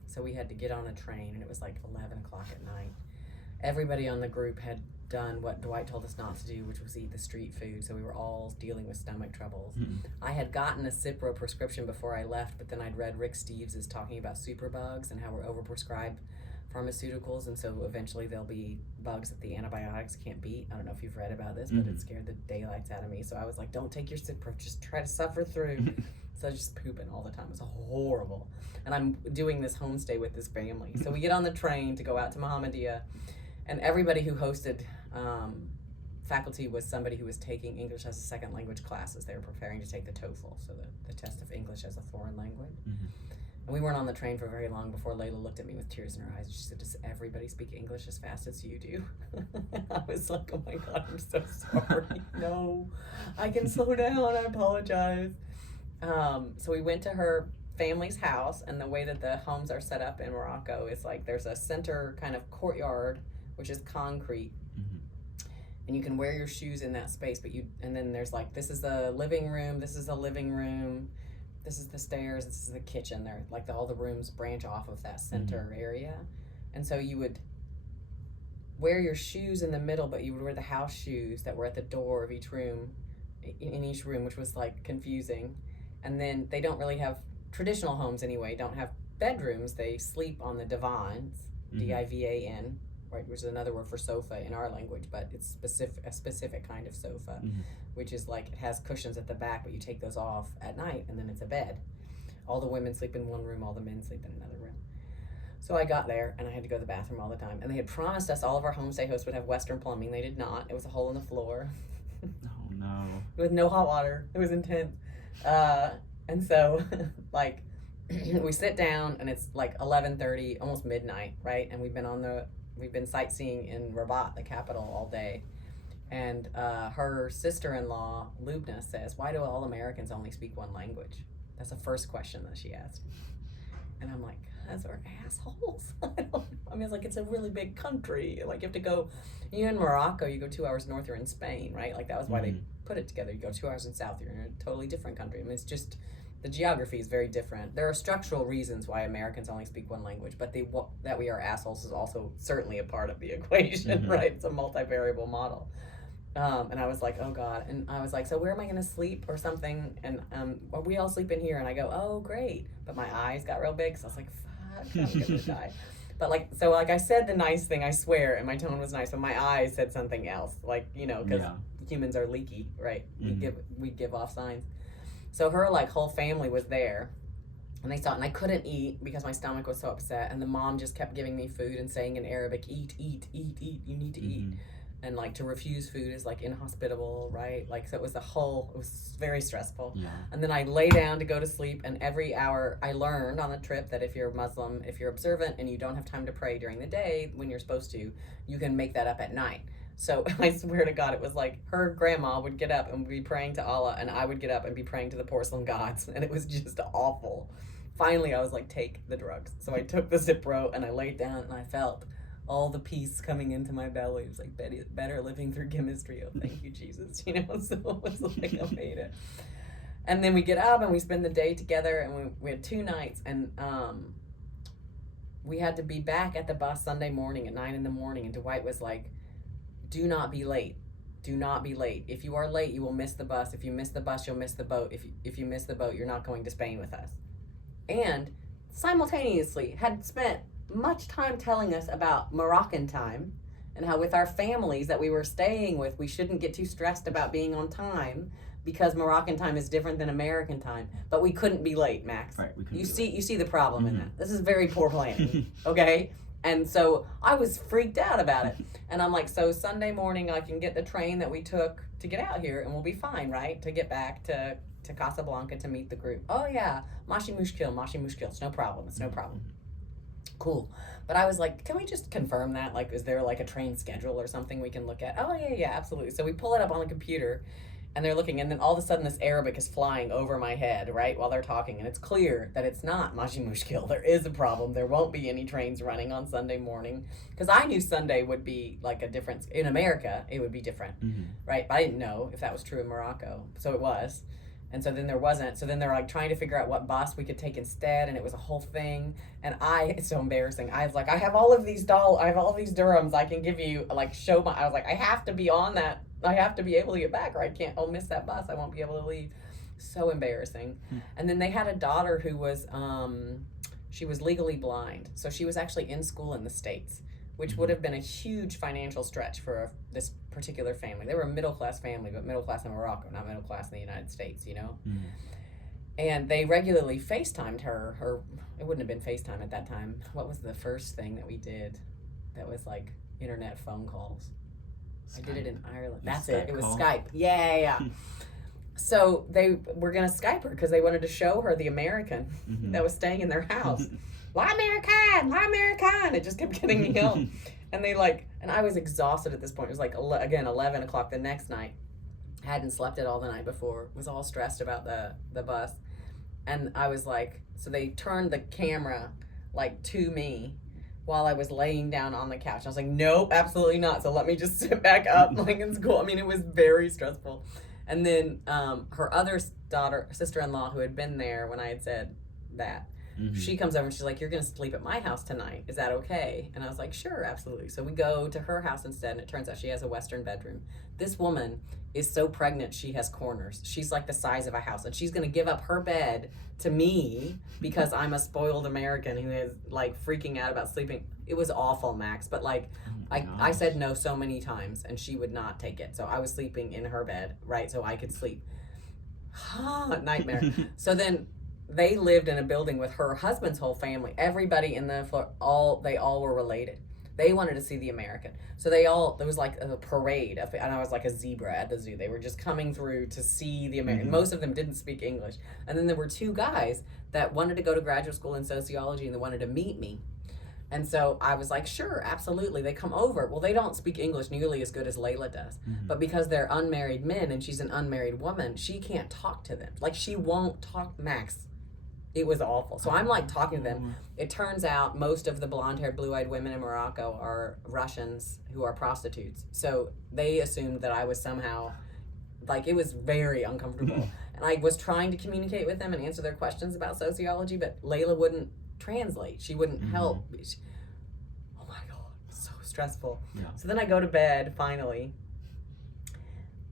So we had to get on a train, and it was like 11 o'clock at night. Everybody on the group had done what Dwight told us not to do, which was eat the street food, so we were all dealing with stomach troubles. Mm-hmm. I had gotten a Cipro prescription before I left, but then I'd read Rick Steves' talking about superbugs and how we're overprescribed pharmaceuticals, and so eventually there'll be bugs that the antibiotics can't beat. I don't know if you've read about this, but it scared the daylights out of me. So I was like, don't take your Cipro, just try to suffer through. So I was just pooping all the time. It was horrible. And I'm doing this homestay with this family. So we get on the train to go out to Mohammedia, and everybody who hosted faculty was somebody who was taking English as a second language classes. They were preparing to take the TOEFL, so the test of English as a foreign language. Mm-hmm. And we weren't on the train for very long before Layla looked at me with tears in her eyes. She said, does everybody speak English as fast as you do? I was like, oh my God, I'm so sorry. No, I can slow down. I apologize. So we went to her family's house, and the way that the homes are set up in Morocco is like there's a center kind of courtyard, which is concrete. And you can wear your shoes in that space, and then there's like, this is the living room, this is the living room, this is the stairs, this is the kitchen. They're like all the rooms branch off of that center area. And so you would wear your shoes in the middle, but you would wear the house shoes that were at the door of each room, in each room, which was like confusing. And then they don't really have, traditional homes anyway, don't have bedrooms. They sleep on the divans, D-I-V-A-N, right, which is another word for sofa in our language, but it's a specific kind of sofa, which is like, it has cushions at the back, but you take those off at night, and then it's a bed. All the women sleep in one room, all the men sleep in another room. So I got there, and I had to go to the bathroom all the time. And they had promised us all of our homestay hosts would have Western plumbing. They did not. It was a hole in the floor. Oh, no. With no hot water. It was intense. And so, like, we sit down, and it's like 11:30, almost midnight, right? And we've been sightseeing in Rabat, the capital, all day. And her sister-in-law, Lubna, says, why do all Americans only speak one language? That's the first question that she asked. And I'm like, because we're assholes. I mean, it's like, it's a really big country. Like, you have to go, you're in Morocco, you go 2 hours north, you're in Spain, right? Like, that was why they put it together. You go 2 hours in south, you're in a totally different country. I mean, it's just, the geography is very different. There are structural reasons why Americans only speak one language, but that we are assholes is also certainly a part of the equation, right? It's a multivariable model. And I was like, oh God. And I was like, so where am I going to sleep or something? And we all sleep in here. And I go, oh, great. But my eyes got real big. So I was like, fuck, I'm going to die. But like I said the nice thing, I swear, and my tone was nice, but my eyes said something else. Like, because humans are leaky, right? We give off signs. So her whole family was there. And they saw it, and I couldn't eat because my stomach was so upset. And the mom just kept giving me food and saying in Arabic, eat, eat, eat, eat, you need to eat. And to refuse food is inhospitable, right? So it was very stressful. Yeah. And then I lay down to go to sleep, and every hour I learned on the trip that if you're Muslim, if you're observant and you don't have time to pray during the day when you're supposed to, you can make that up at night. So I swear to God, it was like her grandma would get up and be praying to Allah, and I would get up and be praying to the porcelain gods, and it was just awful. Finally, I was like, take the drugs. So I took the Cipro, and I laid down, and I felt all the peace coming into my belly. It was like better living through chemistry. Oh, thank you, Jesus. So it was like I made it. And then we get up and we spend the day together, and we had 2 nights. And we had to be back at the bus Sunday morning at 9 a.m. And Dwight was like, do not be late. Do not be late. If you are late, you will miss the bus. If you miss the bus, you'll miss the boat. If you miss the boat, you're not going to Spain with us. And simultaneously had spent much time telling us about Moroccan time and how with our families that we were staying with, we shouldn't get too stressed about being on time because Moroccan time is different than American time. But we couldn't be late, Max. Right, we couldn't you be see late. You see the problem in that. This is very poor planning. Okay? And so I was freaked out about it. And I'm like, so Sunday morning I can get the train that we took to get out here and we'll be fine, right? To get back to Casablanca to meet the group. Oh yeah, Mashi Mushkil. It's no problem. It's no problem. Cool. But I was like, can we just confirm that? Like, is there like a train schedule or something we can look at? Oh yeah, absolutely. So we pull it up on the computer and they're looking, and then all of a sudden this Arabic is flying over my head, right, while they're talking, and it's clear that it's not Mashi Mushkil. There is a problem. There won't be any trains running on Sunday morning, because I knew Sunday would be like a difference. In America, it would be different, right? But I didn't know if that was true in Morocco, so it was. And so then there wasn't. So then they're like trying to figure out what bus we could take instead, and it was a whole thing. And it's so embarrassing. I was like, I have all of these dirhams I can give you. Like, I was like, I have to be on that. I have to be able to get back, or I'll miss that bus. I won't be able to leave. So embarrassing. And then they had a daughter who was, she was legally blind. So she was actually in school in the States, which would have been a huge financial stretch for this particular family. They were a middle-class family, but middle-class in Morocco, not middle-class in the United States, you know? And they regularly FaceTimed her, or it wouldn't have been FaceTime at that time. What was the first thing that we did that was like internet phone calls? Skype. I did it in Ireland. That's it. It was call? Skype. Yeah. So they were going to Skype her because they wanted to show her the American that was staying in their house. La American. It just kept getting yelled. And and I was exhausted at this point. It was like, again, 11 o'clock the next night. Hadn't slept it all the night before. Was all stressed about the bus. And I was like, so they turned the camera like to me while I was laying down on the couch. I was like, nope, absolutely not. So let me just sit back up like in school. I mean, it was very stressful. And then her other sister-in-law who had been there when I had said that, she comes over and she's like, you're going to sleep at my house tonight. Is that okay? And I was like, sure, absolutely. So we go to her house instead, and it turns out she has a Western bedroom. This woman is so pregnant, she has corners. She's like the size of a house, and she's going to give up her bed to me because I'm a spoiled American who is like freaking out about sleeping. It was awful, Max, but like I said no so many times, and she would not take it. So I was sleeping in her bed, right, so I could sleep. Nightmare. So then they lived in a building with her husband's whole family. Everybody in the floor, they all were related. They wanted to see the American. So there was like a parade, and I was like a zebra at the zoo. They were just coming through to see the American. Most of them didn't speak English. And then there were two guys that wanted to go to graduate school in sociology, and they wanted to meet me. And so I was like, sure, absolutely. They come over. Well, they don't speak English nearly as good as Layla does. But because they're unmarried men and she's an unmarried woman, she can't talk to them. Like, she won't talk, Max. It was awful. So I'm like talking to them. It turns out most of the blonde-haired, blue-eyed women in Morocco are Russians who are prostitutes. So they assumed that I was somehow, like, it was very uncomfortable. And I was trying to communicate with them and answer their questions about sociology, but Layla wouldn't translate. She wouldn't help. Oh my God, so stressful. Yeah. So then I go to bed finally,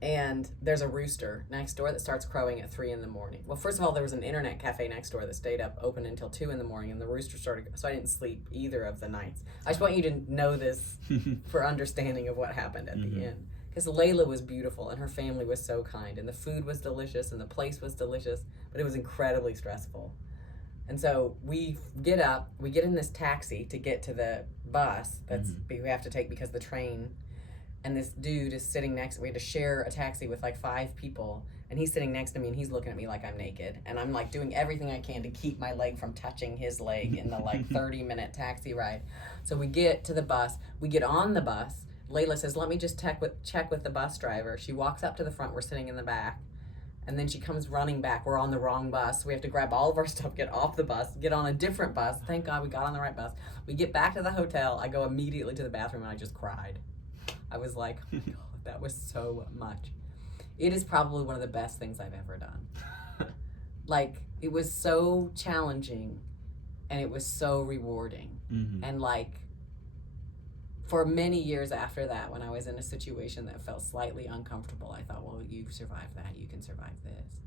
and there's a rooster next door that starts crowing at 3 a.m. Well, first of all, there was an internet cafe next door that stayed up open until 2 a.m, and the rooster started, so I didn't sleep either of the nights. I just want you to know this for understanding of what happened at the end. Because Layla was beautiful, and her family was so kind, and the food was delicious, and the place was delicious, but it was incredibly stressful. And so we get up, we get in this taxi to get to the bus we have to take because the train, and this dude is sitting next, we had to share a taxi with like 5 people, and he's sitting next to me, and he's looking at me like I'm naked, and I'm like doing everything I can to keep my leg from touching his leg in the like 30-minute taxi ride. So we get to the bus, we get on the bus, Layla says, let me just check with the bus driver. She walks up to the front, we're sitting in the back. And then she comes running back. We're on the wrong bus. We have to grab all of our stuff, get off the bus, get on a different bus. Thank God we got on the right bus. We get back to the hotel. I go immediately to the bathroom, and I just cried. I was like, oh my God, that was so much. It is probably one of the best things I've ever done. Like, it was so challenging, and it was so rewarding. And like, for many years after that, when I was in a situation that felt slightly uncomfortable, I thought, well, you've survived that, you can survive this.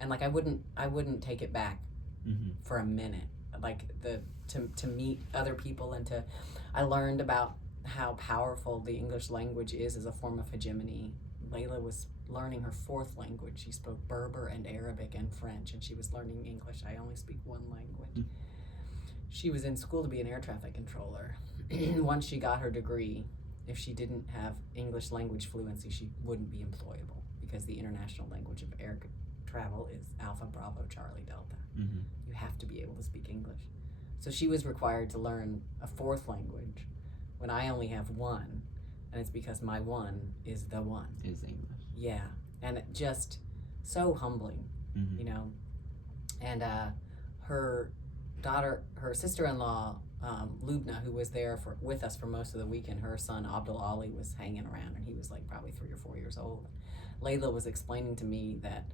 And like, I wouldn't take it back for a minute. Like to meet other people, and I learned about how powerful the English language is as a form of hegemony. Layla was learning her fourth language. She spoke Berber and Arabic and French, and she was learning English. I only speak one language. She was in school to be an air traffic controller. Once she got her degree, if she didn't have English language fluency, she wouldn't be employable, because the international language of air travel is Alpha Bravo Charlie Delta. You have to be able to speak English. So she was required to learn a fourth language when I only have one, and it's because my one is the one. Is English. Yeah, and it just so humbling, you know. And her daughter, her sister-in-law, Lubna, who was there with us for most of the weekend, her son Abdul Ali was hanging around, and he was like probably 3 or 4 years old. Layla was explaining to me that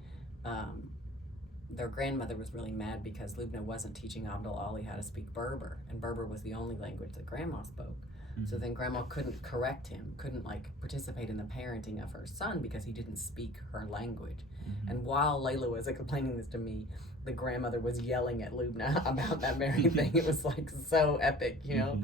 their grandmother was really mad because Lubna wasn't teaching Abdul Ali how to speak Berber, and Berber was the only language that Grandma spoke. So then Grandma couldn't correct him, couldn't like participate in the parenting of her son because he didn't speak her language. And while Layla was complaining this to me, the grandmother was yelling at Lubna about that very thing. It was like so epic, you know?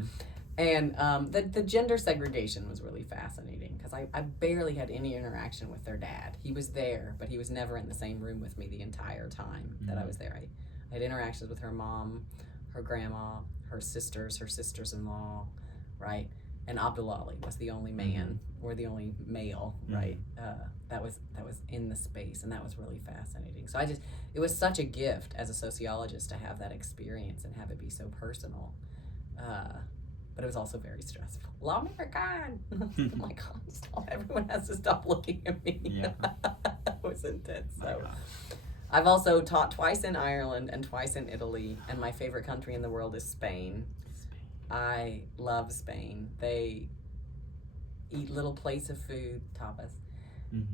And the gender segregation was really fascinating, because I barely had any interaction with their dad. He was there, but he was never in the same room with me the entire time that I was there. I had interactions with her mom, her grandma, her sisters-in-law, right? And Abdul Ali was the only man, or the only male, right? That was in the space, and that was really fascinating. So it was such a gift as a sociologist to have that experience and have it be so personal. But it was also very stressful. L'American! Oh my God, stop. Everyone has to stop looking at me. Yeah. It was intense. So I've also taught twice in Ireland and twice in Italy, and my favorite country in the world is Spain. I love Spain. They eat little plates of food, tapas.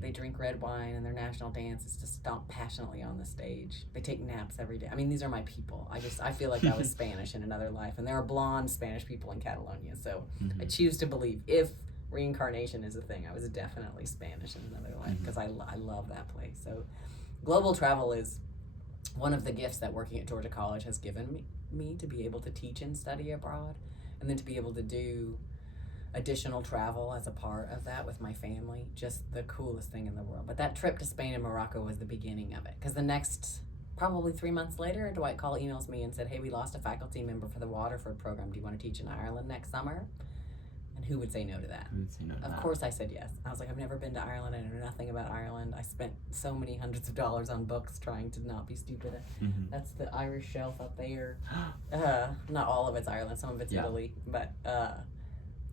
They drink red wine, and their national dance is to stomp passionately on the stage. They take naps every day. I mean, these are my people. I feel like I was Spanish in another life, and there are blonde Spanish people in Catalonia. So I choose to believe, if reincarnation is a thing, I was definitely Spanish in another life, because I love that place. So global travel is one of the gifts that working at Georgia College has given me to be able to teach and study abroad, and then to be able to do additional travel as a part of that with my family. Just the coolest thing in the world. But that trip to Spain and Morocco was the beginning of it, because the next, probably 3 months later, Dwight Call emails me and said, hey, we lost a faculty member for the Waterford program. Do you want to teach in Ireland next summer? And who would say no to that? Who would say no to that? Of course I said yes. I was like, I've never been to Ireland. I know nothing about Ireland. I spent so many hundreds of dollars on books trying to not be stupid. That's the Irish shelf up there. Not all of it's Ireland. Some of it's Italy. But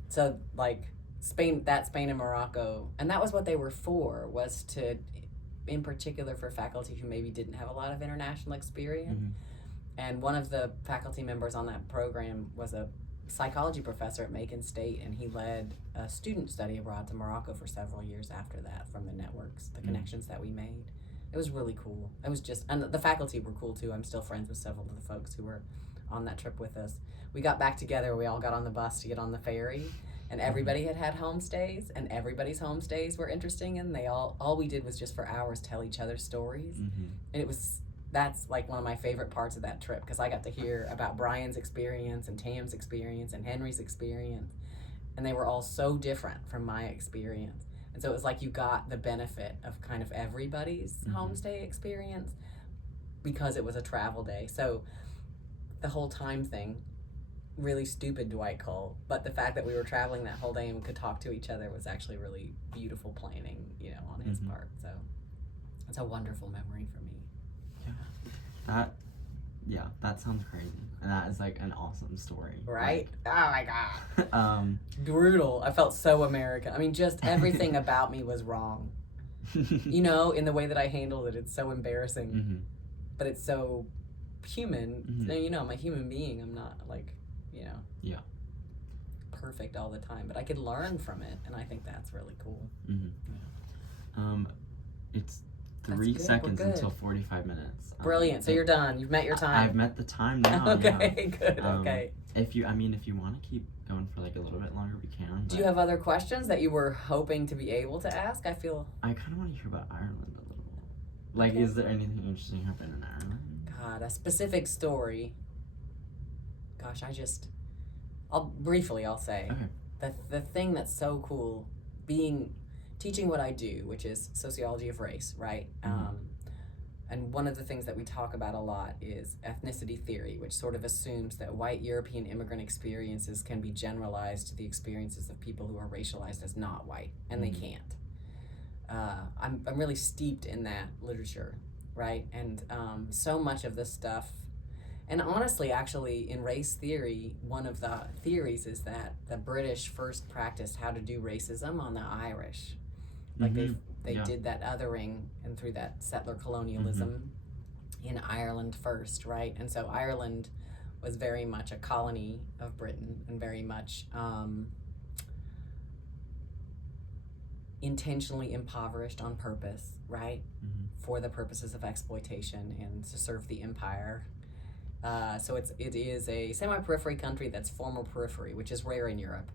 so like Spain and Morocco, and that was what they were for, was to, in particular for faculty who maybe didn't have a lot of international experience. And one of the faculty members on that program was a psychology professor at Macon State, and he led a student study abroad to Morocco for several years after that, from the networks, the connections that we made. It was really cool. It was just, and the faculty were cool too. I'm still friends with several of the folks who were on that trip with us. We got back together, we all got on the bus to get on the ferry, and everybody had homestays, and everybody's homestays were interesting, and all we did was just for hours tell each other stories. And that's like one of my favorite parts of that trip, because I got to hear about Brian's experience and Tam's experience and Henry's experience, and they were all so different from my experience. And so it was like you got the benefit of kind of everybody's homestay experience, because it was a travel day. So the whole time thing, really stupid Dwight Cole, but the fact that we were traveling that whole day and we could talk to each other was actually really beautiful planning, on his part. So it's a wonderful memory for me. That sounds crazy, and that is like an awesome story, right? Oh my God. Brutal. I felt so American. I mean, just everything about me was wrong, in the way that I handled it. It's so embarrassing, but it's so human. I'm a human being. I'm not like perfect all the time, but I could learn from it, and I think that's really cool. 3 good, seconds we're good. until 45 minutes. Brilliant. So you're done. You've met your time. I've met the time now. Okay, yeah. good. Okay. If you want to keep going for like a little bit longer, we can. Do you have other questions that you were hoping to be able to ask? I kind of want to hear about Ireland a little bit. Like, is there anything interesting happening in Ireland? God, a specific story. Gosh, I'll say. Okay. The thing that's so cool, teaching what I do, which is sociology of race, right? Mm-hmm. And one of the things that we talk about a lot is ethnicity theory, which sort of assumes that white European immigrant experiences can be generalized to the experiences of people who are racialized as not white, and they can't. I'm really steeped in that literature, right? And so much of this stuff, and honestly, actually, in race theory, one of the theories is that the British first practiced how to do racism on the Irish. Like they did that othering and through that settler colonialism in Ireland first, right? And so Ireland was very much a colony of Britain and very much intentionally impoverished on purpose, right? For the purposes of exploitation and to serve the empire. So it is a semi-periphery country that's former periphery, which is rare in Europe.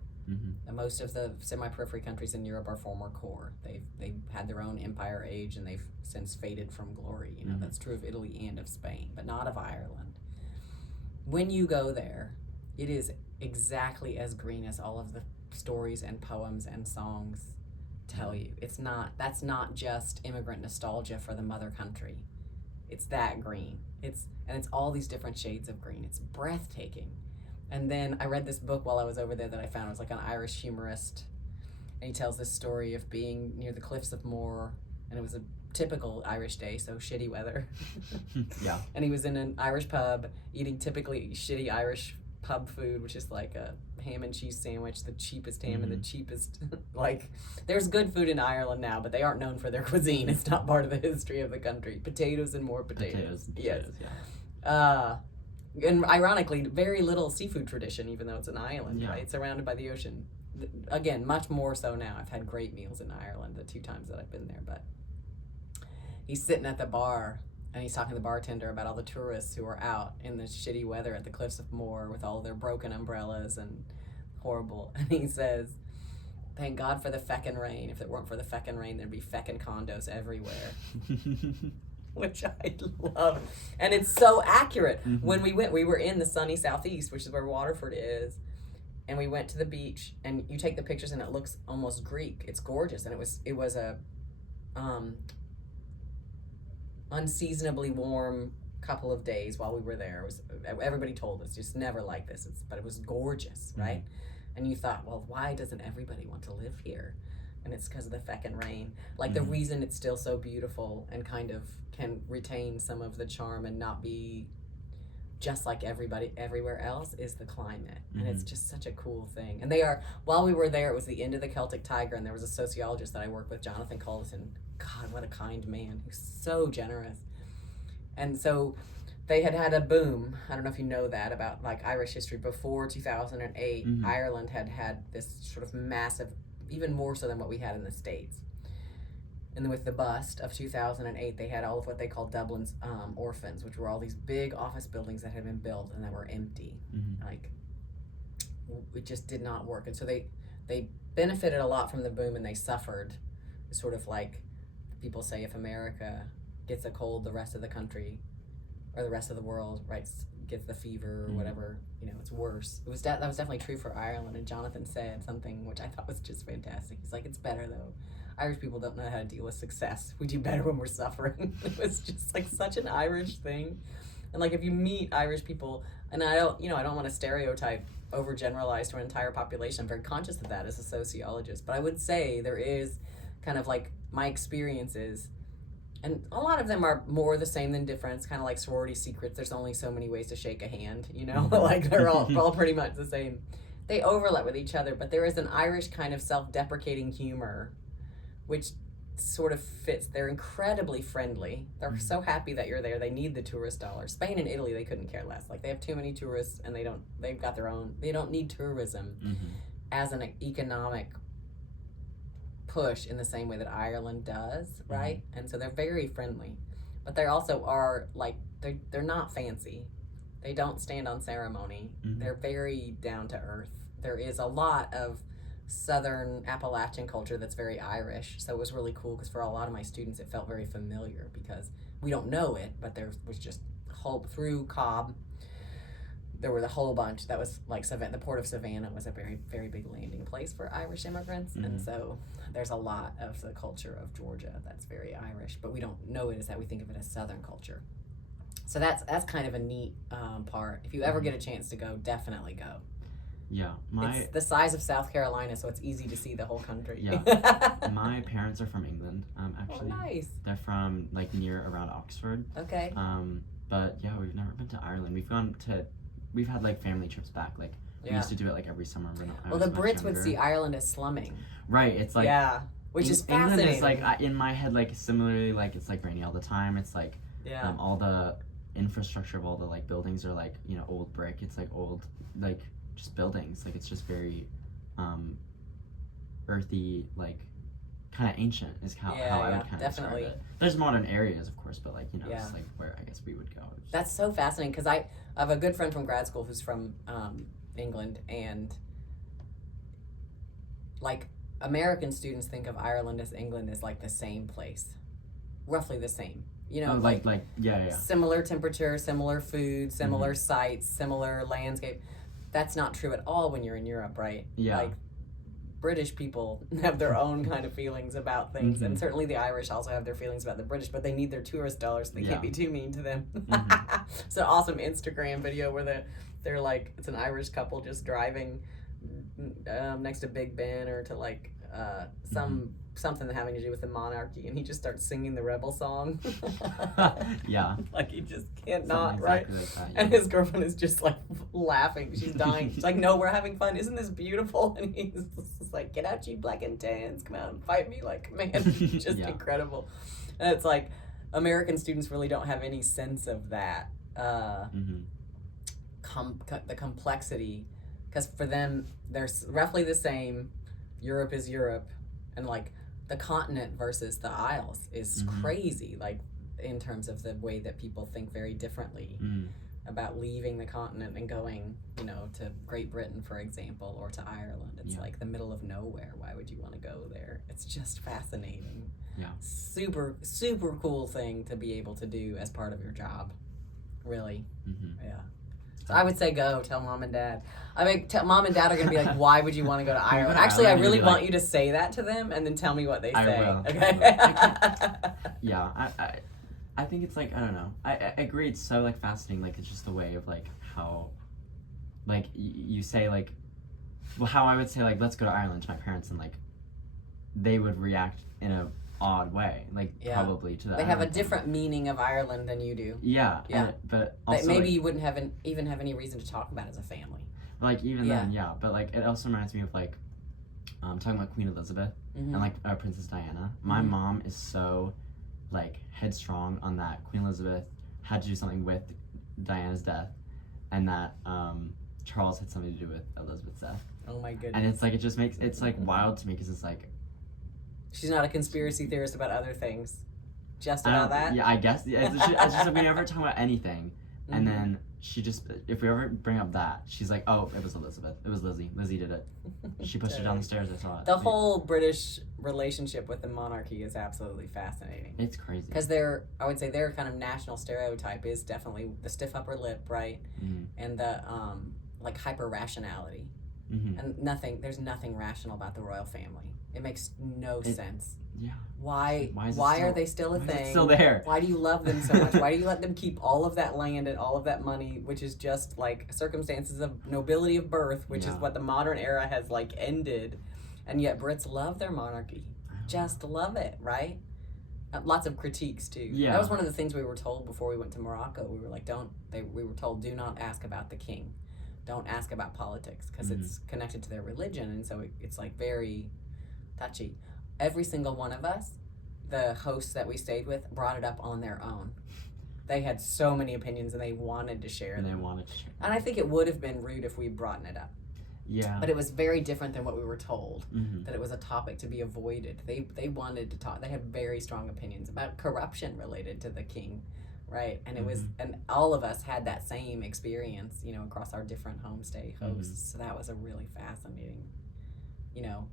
Most of the semi-periphery countries in Europe are former core. They've had their own empire age and they've since faded from glory. You know, that's true of Italy and of Spain, but not of Ireland. When you go there, it is exactly as green as all of the stories and poems and songs tell you. That's not just immigrant nostalgia for the mother country. It's that green. It's all these different shades of green. It's breathtaking. And then I read this book while I was over there that I found. It was like an Irish humorist. And he tells this story of being near the cliffs of Moher. And it was a typical Irish day, so shitty weather. Yeah. And he was in an Irish pub eating typically shitty Irish pub food, which is like a ham and cheese sandwich, the cheapest ham and the cheapest, like, there's good food in Ireland now, but they aren't known for their cuisine. It's not part of the history of the country. Potatoes and more potatoes. Yes. Yeah. And ironically, very little seafood tradition, even though it's an island, right? Surrounded by the ocean. Again, much more so now. I've had great meals in Ireland the 2 times that I've been there, but he's sitting at the bar and he's talking to the bartender about all the tourists who are out in the shitty weather at the cliffs of Moher with all their broken umbrellas and horrible. And he says, thank God for the feckin' rain. If it weren't for the feckin' rain, there'd be feckin' condos everywhere. Which I love. And it's so accurate. When we were in the sunny southeast, which is where Waterford is, and we went to the beach, and you take the pictures and it looks almost Greek. It's gorgeous. And it was a unseasonably warm couple of days while we were there. Everybody told us, just never like this. But it was gorgeous, right? And you thought, well, why doesn't everybody want to live here? And it's because of the feckin' rain. Like, the reason it's still so beautiful and kind of can retain some of the charm and not be just like everybody everywhere else is the climate. And it's just such a cool thing. And while we were there, it was the end of the Celtic Tiger, and there was a sociologist that I worked with, Jonathan Culleton. God, what a kind man. He's so generous. And so they had a boom. I don't know if you know that about like Irish history. Before 2008, Ireland had this sort of massive, even more so than what we had in the States. And then with the bust of 2008, they had all of what they called Dublin's orphans, which were all these big office buildings that had been built and that were empty. Like, it just did not work. And so they benefited a lot from the boom, and they suffered. Sort of like people say, if America gets a cold, the rest of the country or the rest of the world, right, gets the fever or whatever, you know, it's worse. That was definitely true for Ireland. And Jonathan said something which I thought was just fantastic. He's like, it's better though. Irish people don't know how to deal with success. We do better when we're suffering. It was just like such an Irish thing. And like, if you meet Irish people, and I don't want to stereotype, overgeneralize to an entire population. I'm very conscious of that as a sociologist, but I would say there is kind of like my experiences, and a lot of them are more the same than different. It's kind of like sorority secrets. There's only so many ways to shake a hand, you know, like they're all pretty much the same. They overlap with each other, but there is an Irish kind of self-deprecating humor, which sort of fits. They're incredibly friendly. They're so happy that you're there. They need the tourist dollars. Spain and Italy, they couldn't care less. Like, they have too many tourists, and they've got their own, they don't need tourism as an economic push in the same way that Ireland does, right? And so they're very friendly, but they also are like they're not fancy. They don't stand on ceremony. They're very down to earth. There is a lot of Southern Appalachian culture that's very Irish, so it was really cool because for a lot of my students it felt very familiar because we don't know it, but there was just whole through Cobb. There were the whole bunch that was like the port of Savannah was a very, very big landing place for Irish immigrants. And so there's a lot of the culture of Georgia that's very Irish, but we don't know it as that. We think of it as Southern culture. So that's kind of a neat part. If you ever get a chance to go, definitely go. Yeah. It's the size of South Carolina, so it's easy to see the whole country. Yeah. My parents are from England, actually. Oh, nice. They're from like near around Oxford. Okay. But yeah, we've never been to Ireland. We've had like family trips back. Like we used to do it like every summer. Well, the Brits would see Ireland as slumming. Right. It's like which is fascinating. England is like in my head like similarly like it's like rainy all the time. It's like all the infrastructure of all the like buildings are like old brick. It's like old like just buildings. Like it's just very earthy, like kind of ancient is how I would kind of describe it. There's modern areas, of course, but like it's like where I guess we would go. That's so fascinating because I have a good friend from grad school who's from England, and like American students think of Ireland as England as like the same place, roughly the same. Similar temperature, similar food, similar sights, similar landscape. That's not true at all when you're in Europe, right? Yeah. Like British people have their own kind of feelings about things, and certainly the Irish also have their feelings about the British, but they need their tourist dollars, so they can't be too mean to them. It's an awesome Instagram video where they're like, it's an Irish couple just driving next to Big Ben or to like something having to do with the monarchy, and he just starts singing the rebel song. Like he just can't not, right? Like that, and his girlfriend is just like laughing. She's dying. She's like, no, we're having fun. Isn't this beautiful? And he's just like, get out, you black and tans. Come out and fight me like a man. Just incredible. And it's like, American students really don't have any sense of that. The complexity, because for them, they're roughly the same. Europe is Europe, and like the continent versus the Isles is crazy, like in terms of the way that people think very differently about leaving the continent and going, to Great Britain, for example, or to Ireland. It's like the middle of nowhere. Why would you want to go there? It's just fascinating. Yeah. Super, super cool thing to be able to do as part of your job. Really. Yeah. So I would say go. Tell mom and dad. I mean, mom and dad are going to be like, why would you want to go to Ireland? Actually, I really want you to say that to them and then tell me what they say. I will. Okay? I think it's like, I don't know. I agree. It's so like fascinating. Like it's just a way of like how, like you say like, well, how I would say like, let's go to Ireland to my parents, and like they would react in a odd way, like probably to that. They have a different meaning of Ireland than you do. Yeah. But also that maybe you wouldn't even have any reason to talk about as a family. Like even then, but like it also reminds me of like talking about Queen Elizabeth and like Princess Diana. My mom is so like headstrong on that Queen Elizabeth had to do something with Diana's death, and that Charles had something to do with Elizabeth's death. Oh my goodness. And it's like, it just makes it's like wild to me because it's like, she's not a conspiracy theorist about other things. Just about that? Yeah, I guess. It's just like we never talk about anything. And then she just, if we ever bring up that, she's like, oh, it was Elizabeth. It was Lizzie. Lizzie did it. She pushed her down the stairs. I saw it. The whole British relationship with the monarchy is absolutely fascinating. It's crazy. Because I would say their kind of national stereotype is definitely the stiff upper lip, right? And the, like, hyper-rationality. And there's nothing rational about the royal family. It makes no sense. Yeah. Why are they still a thing? Still there. Why do you love them so much? Why do you let them keep all of that land and all of that money, which is just like circumstances of nobility of birth, which is what the modern era has like ended, and yet Brits love their monarchy, just love it, right? Lots of critiques too. Yeah. That was one of the things we were told before we went to Morocco. We were like, we were told, do not ask about the king, don't ask about politics, because it's connected to their religion, and so it's like very touchy. Every single one of us, the hosts that we stayed with, brought it up on their own. They had so many opinions and they wanted to share them. And I think it would have been rude if we brought it up. Yeah. But it was very different than what we were told, Mm-hmm. that it was a topic to be avoided. They wanted to talk, they had very strong opinions about corruption related to the king, right? And it was, and all of us had that same experience, you know, across our different homestay hosts. So that was a really fascinating, you know,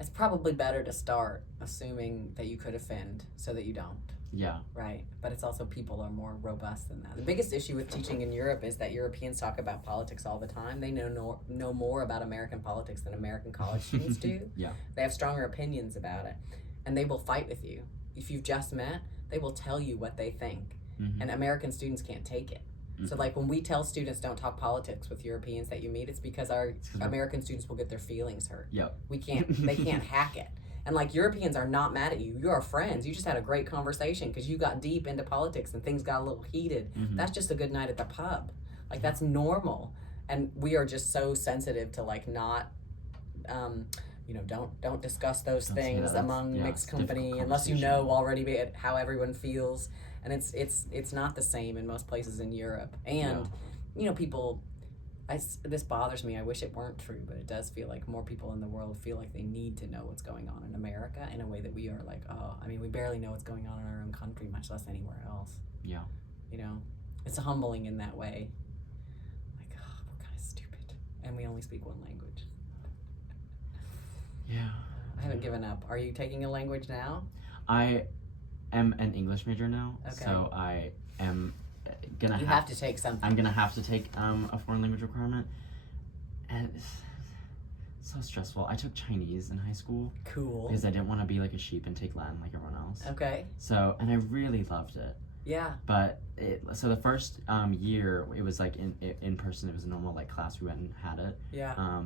it's probably better to start assuming that you could offend so that you don't. Yeah. Right. But it's also people are more robust than that. The biggest issue with teaching in Europe is that Europeans talk about politics all the time. They know more about American politics than American college students do. Yeah. They have stronger opinions about it. And they will fight with you. If you've just met, they will tell you what they think. And American students can't take it. So like when we tell students don't talk politics with Europeans that you meet, it's because our American students will get their feelings hurt. Yep. They can't hack it. And like Europeans are not mad at you. You are friends. You just had a great conversation because you got deep into politics and things got a little heated. That's just a good night at the pub. Like that's normal. And we are just so sensitive to like not, you know, don't discuss those things among mixed company unless you know already how everyone feels. And it's not the same in most places in Europe. And you know, people. This bothers me. I wish it weren't true, but it does feel like more people in the world feel like they need to know what's going on in America in a way that we are like, oh, I mean, we barely know what's going on in our own country, much less anywhere else. Yeah. You know, it's humbling in that way. Like, oh, we're kind of stupid, and we only speak one language. Yeah. I haven't given up. Are you taking a language now? I am an English major now, Okay. so I am gonna have to take something. I'm gonna have to take a foreign language requirement, and it's so stressful. I took Chinese in high school. Cool. Because I didn't want to be like a sheep and take Latin like everyone else. Okay. So, and I really loved it. Yeah. But so the first year it was like in person. It was a normal like class. We went and had it. Yeah.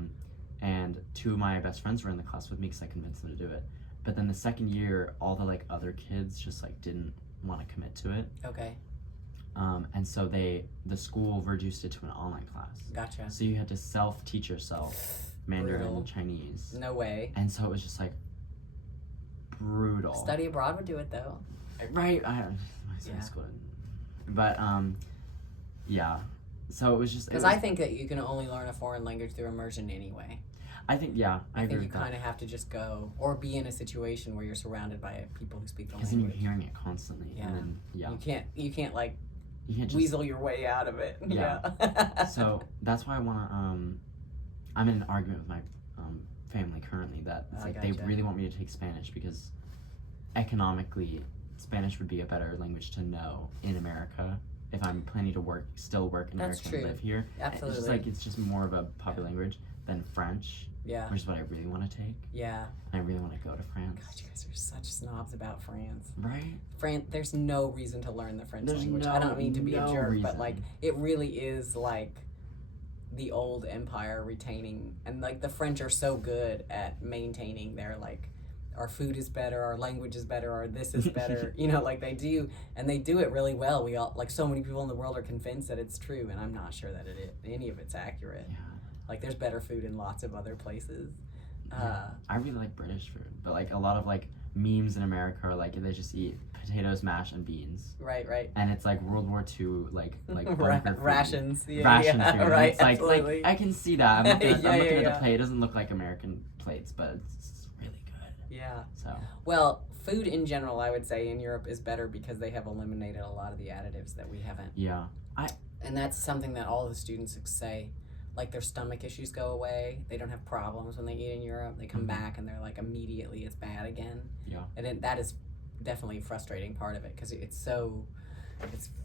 And two of my best friends were in the class with me because I convinced them to do it. But then the second year, all the like other kids just like didn't want to commit to it. Okay. And so the school reduced it to an online class. Gotcha. So you had to self-teach yourself Mandarin and Chinese. No way. And so it was just like brutal. Study abroad would do it though. Right. My school didn't. But yeah. So it was just because I think that you can only learn a foreign language through immersion anyway. I think I agree think you with that. kind of have to just go or be in a situation where you're surrounded by people who speak the language. Because then you're hearing it constantly. Yeah. And then, You can't like you can't just weasel your way out of it. Yeah. So that's why I want to. I'm in an argument with my family currently that it's like they really want me to take Spanish because economically Spanish would be a better language to know in America if I'm planning to still work in America and live here. Absolutely. It's just more of a popular language than French. Yeah. Which is what I really want to take. Yeah. I really want to go to France. God, you guys are such snobs about France. Right? There's no reason to learn the French language. I don't mean to be a jerk, but like it really is like the old empire retaining, and like the French are so good at maintaining their like our food is better, our language is better, our this is better. You know, like they do, and they do it really well. We all like so many people in the world are convinced that it's true, and I'm not sure that any of it's accurate. Yeah. Like there's better food in lots of other places. I really like British food, but like a lot of like memes in America are like they just eat potatoes, mash, and beans. Right. And it's like World War II like bunker food. Rations. Ration food. Right. It's like I can see that. I'm looking at the plate. It doesn't look like American plates, but it's really good. Yeah. So. Well, food in general, I would say in Europe is better because they have eliminated a lot of the additives that we haven't. Yeah. And that's something that all the students say. Like their stomach issues go away. They don't have problems when they eat in Europe. They come back and they're like immediately it's bad again. Yeah. And that is definitely a frustrating part of it because it's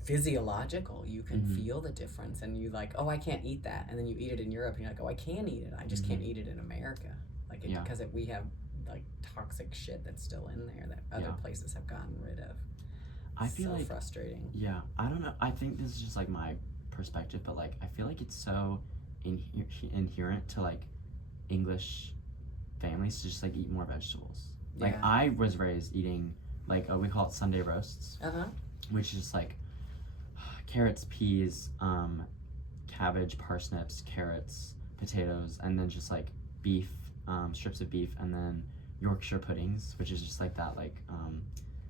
physiological. You can feel the difference and you like, oh, I can't eat that. And then you eat it in Europe and you're like, oh, I can eat it. I just can't eat it in America. Like because we have like toxic shit that's still in there that other places have gotten rid of. I feel so like frustrating. Yeah. I don't know. I think this is just like my perspective, but like I feel like it's so inherent to like English families to just like eat more vegetables. Like I was raised eating like we call it Sunday roasts, which is just like carrots, peas, cabbage, parsnips, carrots, potatoes, and then just like beef, strips of beef, and then Yorkshire puddings, which is just like that like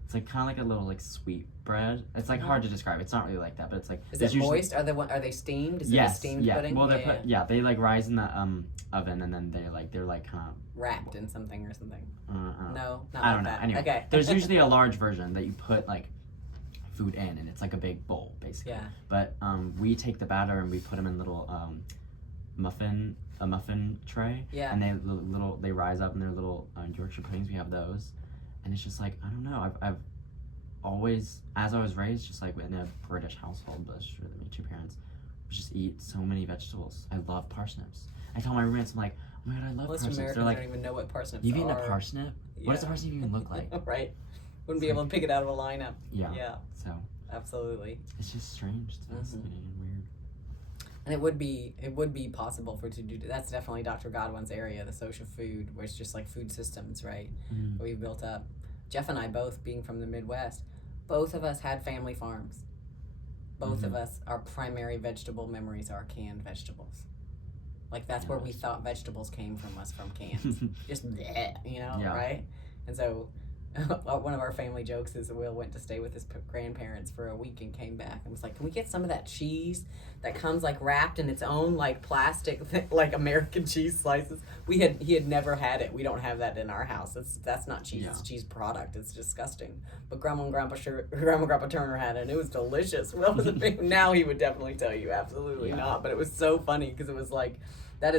It's like kind of like a little like sweet bread. It's like hard to describe. It's not really like that, but it's like. Is it moist? Are they steamed? Is it a steamed pudding? Well, they like rise in the oven, and then they're like kind of wrapped in something or something. No, not I don't like know. that. Anyway, Okay. There's usually a large version that you put like food in, and it's like a big bowl basically. Yeah. But we take the batter and we put them in little muffin tray. Yeah. And they rise up in their little Yorkshire puddings. We have those, and it's just like I don't know. I've always, as I was raised, just like in a British household, but it's really my two parents, we just eat so many vegetables. I love parsnips. I tell my roommates, I'm like, oh my god, I love Most parsnips. Americans They're like, don't even know what parsnips you've are. eaten a parsnip? Yeah. What does a parsnip even look like? Right. Wouldn't be able to pick it out of a lineup. Yeah. Yeah. So. Absolutely. It's just strange. It's fascinating and weird. And it would be possible for to do. That's definitely Dr. Godwin's area, the social food, where it's just like food systems, right? Mm. We've built up. Jeff and I both, being from the Midwest, both of us had family farms. Both of us, our primary vegetable memories are canned vegetables. Like that's where we thought vegetables came from us, from cans. Just bleh, right? And so one of our family jokes is that Will went to stay with his grandparents for a week and came back and was like, can we get some of that cheese that comes like wrapped in its own like plastic like American cheese slices? He had never had it. We don't have that in our house. That's not cheese. It's a cheese product. It's disgusting. But Grandma and Grandpa Turner had it, and it was delicious. Will was a big, now he would definitely tell you absolutely not. But it was so funny because it was like that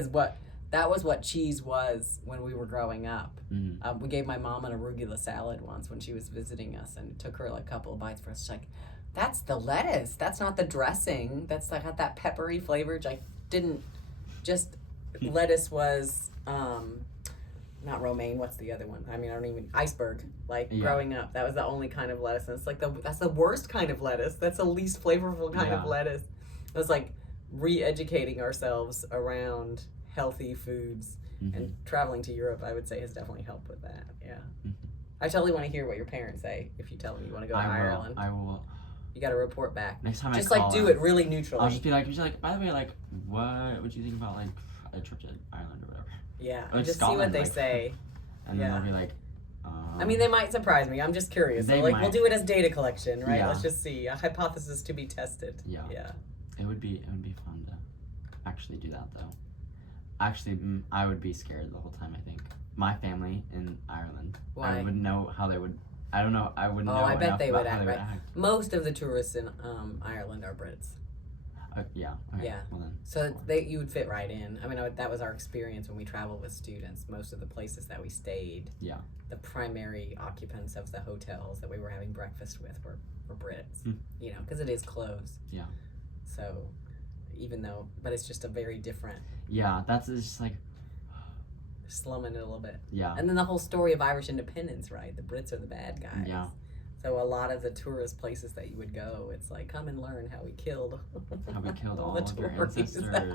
was what cheese was when we were growing up. Mm-hmm. We gave my mom an arugula salad once when she was visiting us, and it took her like a couple of bites for us. She's like, that's the lettuce. That's not the dressing. That's like got that peppery flavor. Like lettuce was not romaine. What's the other one? I mean, I don't even iceberg. Like growing up, that was the only kind of lettuce, and it's like that's the worst kind of lettuce. That's the least flavorful kind of lettuce. It was like re-educating ourselves around healthy foods, and traveling to Europe, I would say, has definitely helped with that. Yeah. I totally want to hear what your parents say if you tell them you want to go to Ireland. I will. You got to report back. Next time just I call like do it really neutrally. I'll just be like, by the way, like, what would you think about like a trip to Ireland or whatever? Yeah. Or just Scotland, see what they like, say. And then they'll be like, I mean, they might surprise me. I'm just curious. So, like, we'll do it as data collection, right? Yeah. Let's just see. A hypothesis to be tested. Yeah. Yeah. It would be fun to actually do that, though. Actually, I would be scared the whole time, I think. My family in Ireland. Why? I would know how they would. I don't know. I wouldn't know. I bet they would act, right? Most of the tourists in Ireland are Brits. Yeah. Okay. Yeah. Well then. So you would fit right in. I mean, that was our experience when we traveled with students. Most of the places that we stayed, the primary occupants of the hotels that we were having breakfast with were Brits. Because it is closed. Yeah. So, but it's just a very different. Yeah, that's just like. Slumming it a little bit. Yeah. And then the whole story of Irish independence, right? The Brits are the bad guys. Yeah. So a lot of the tourist places that you would go, it's like, come and learn how we killed all of your ancestors.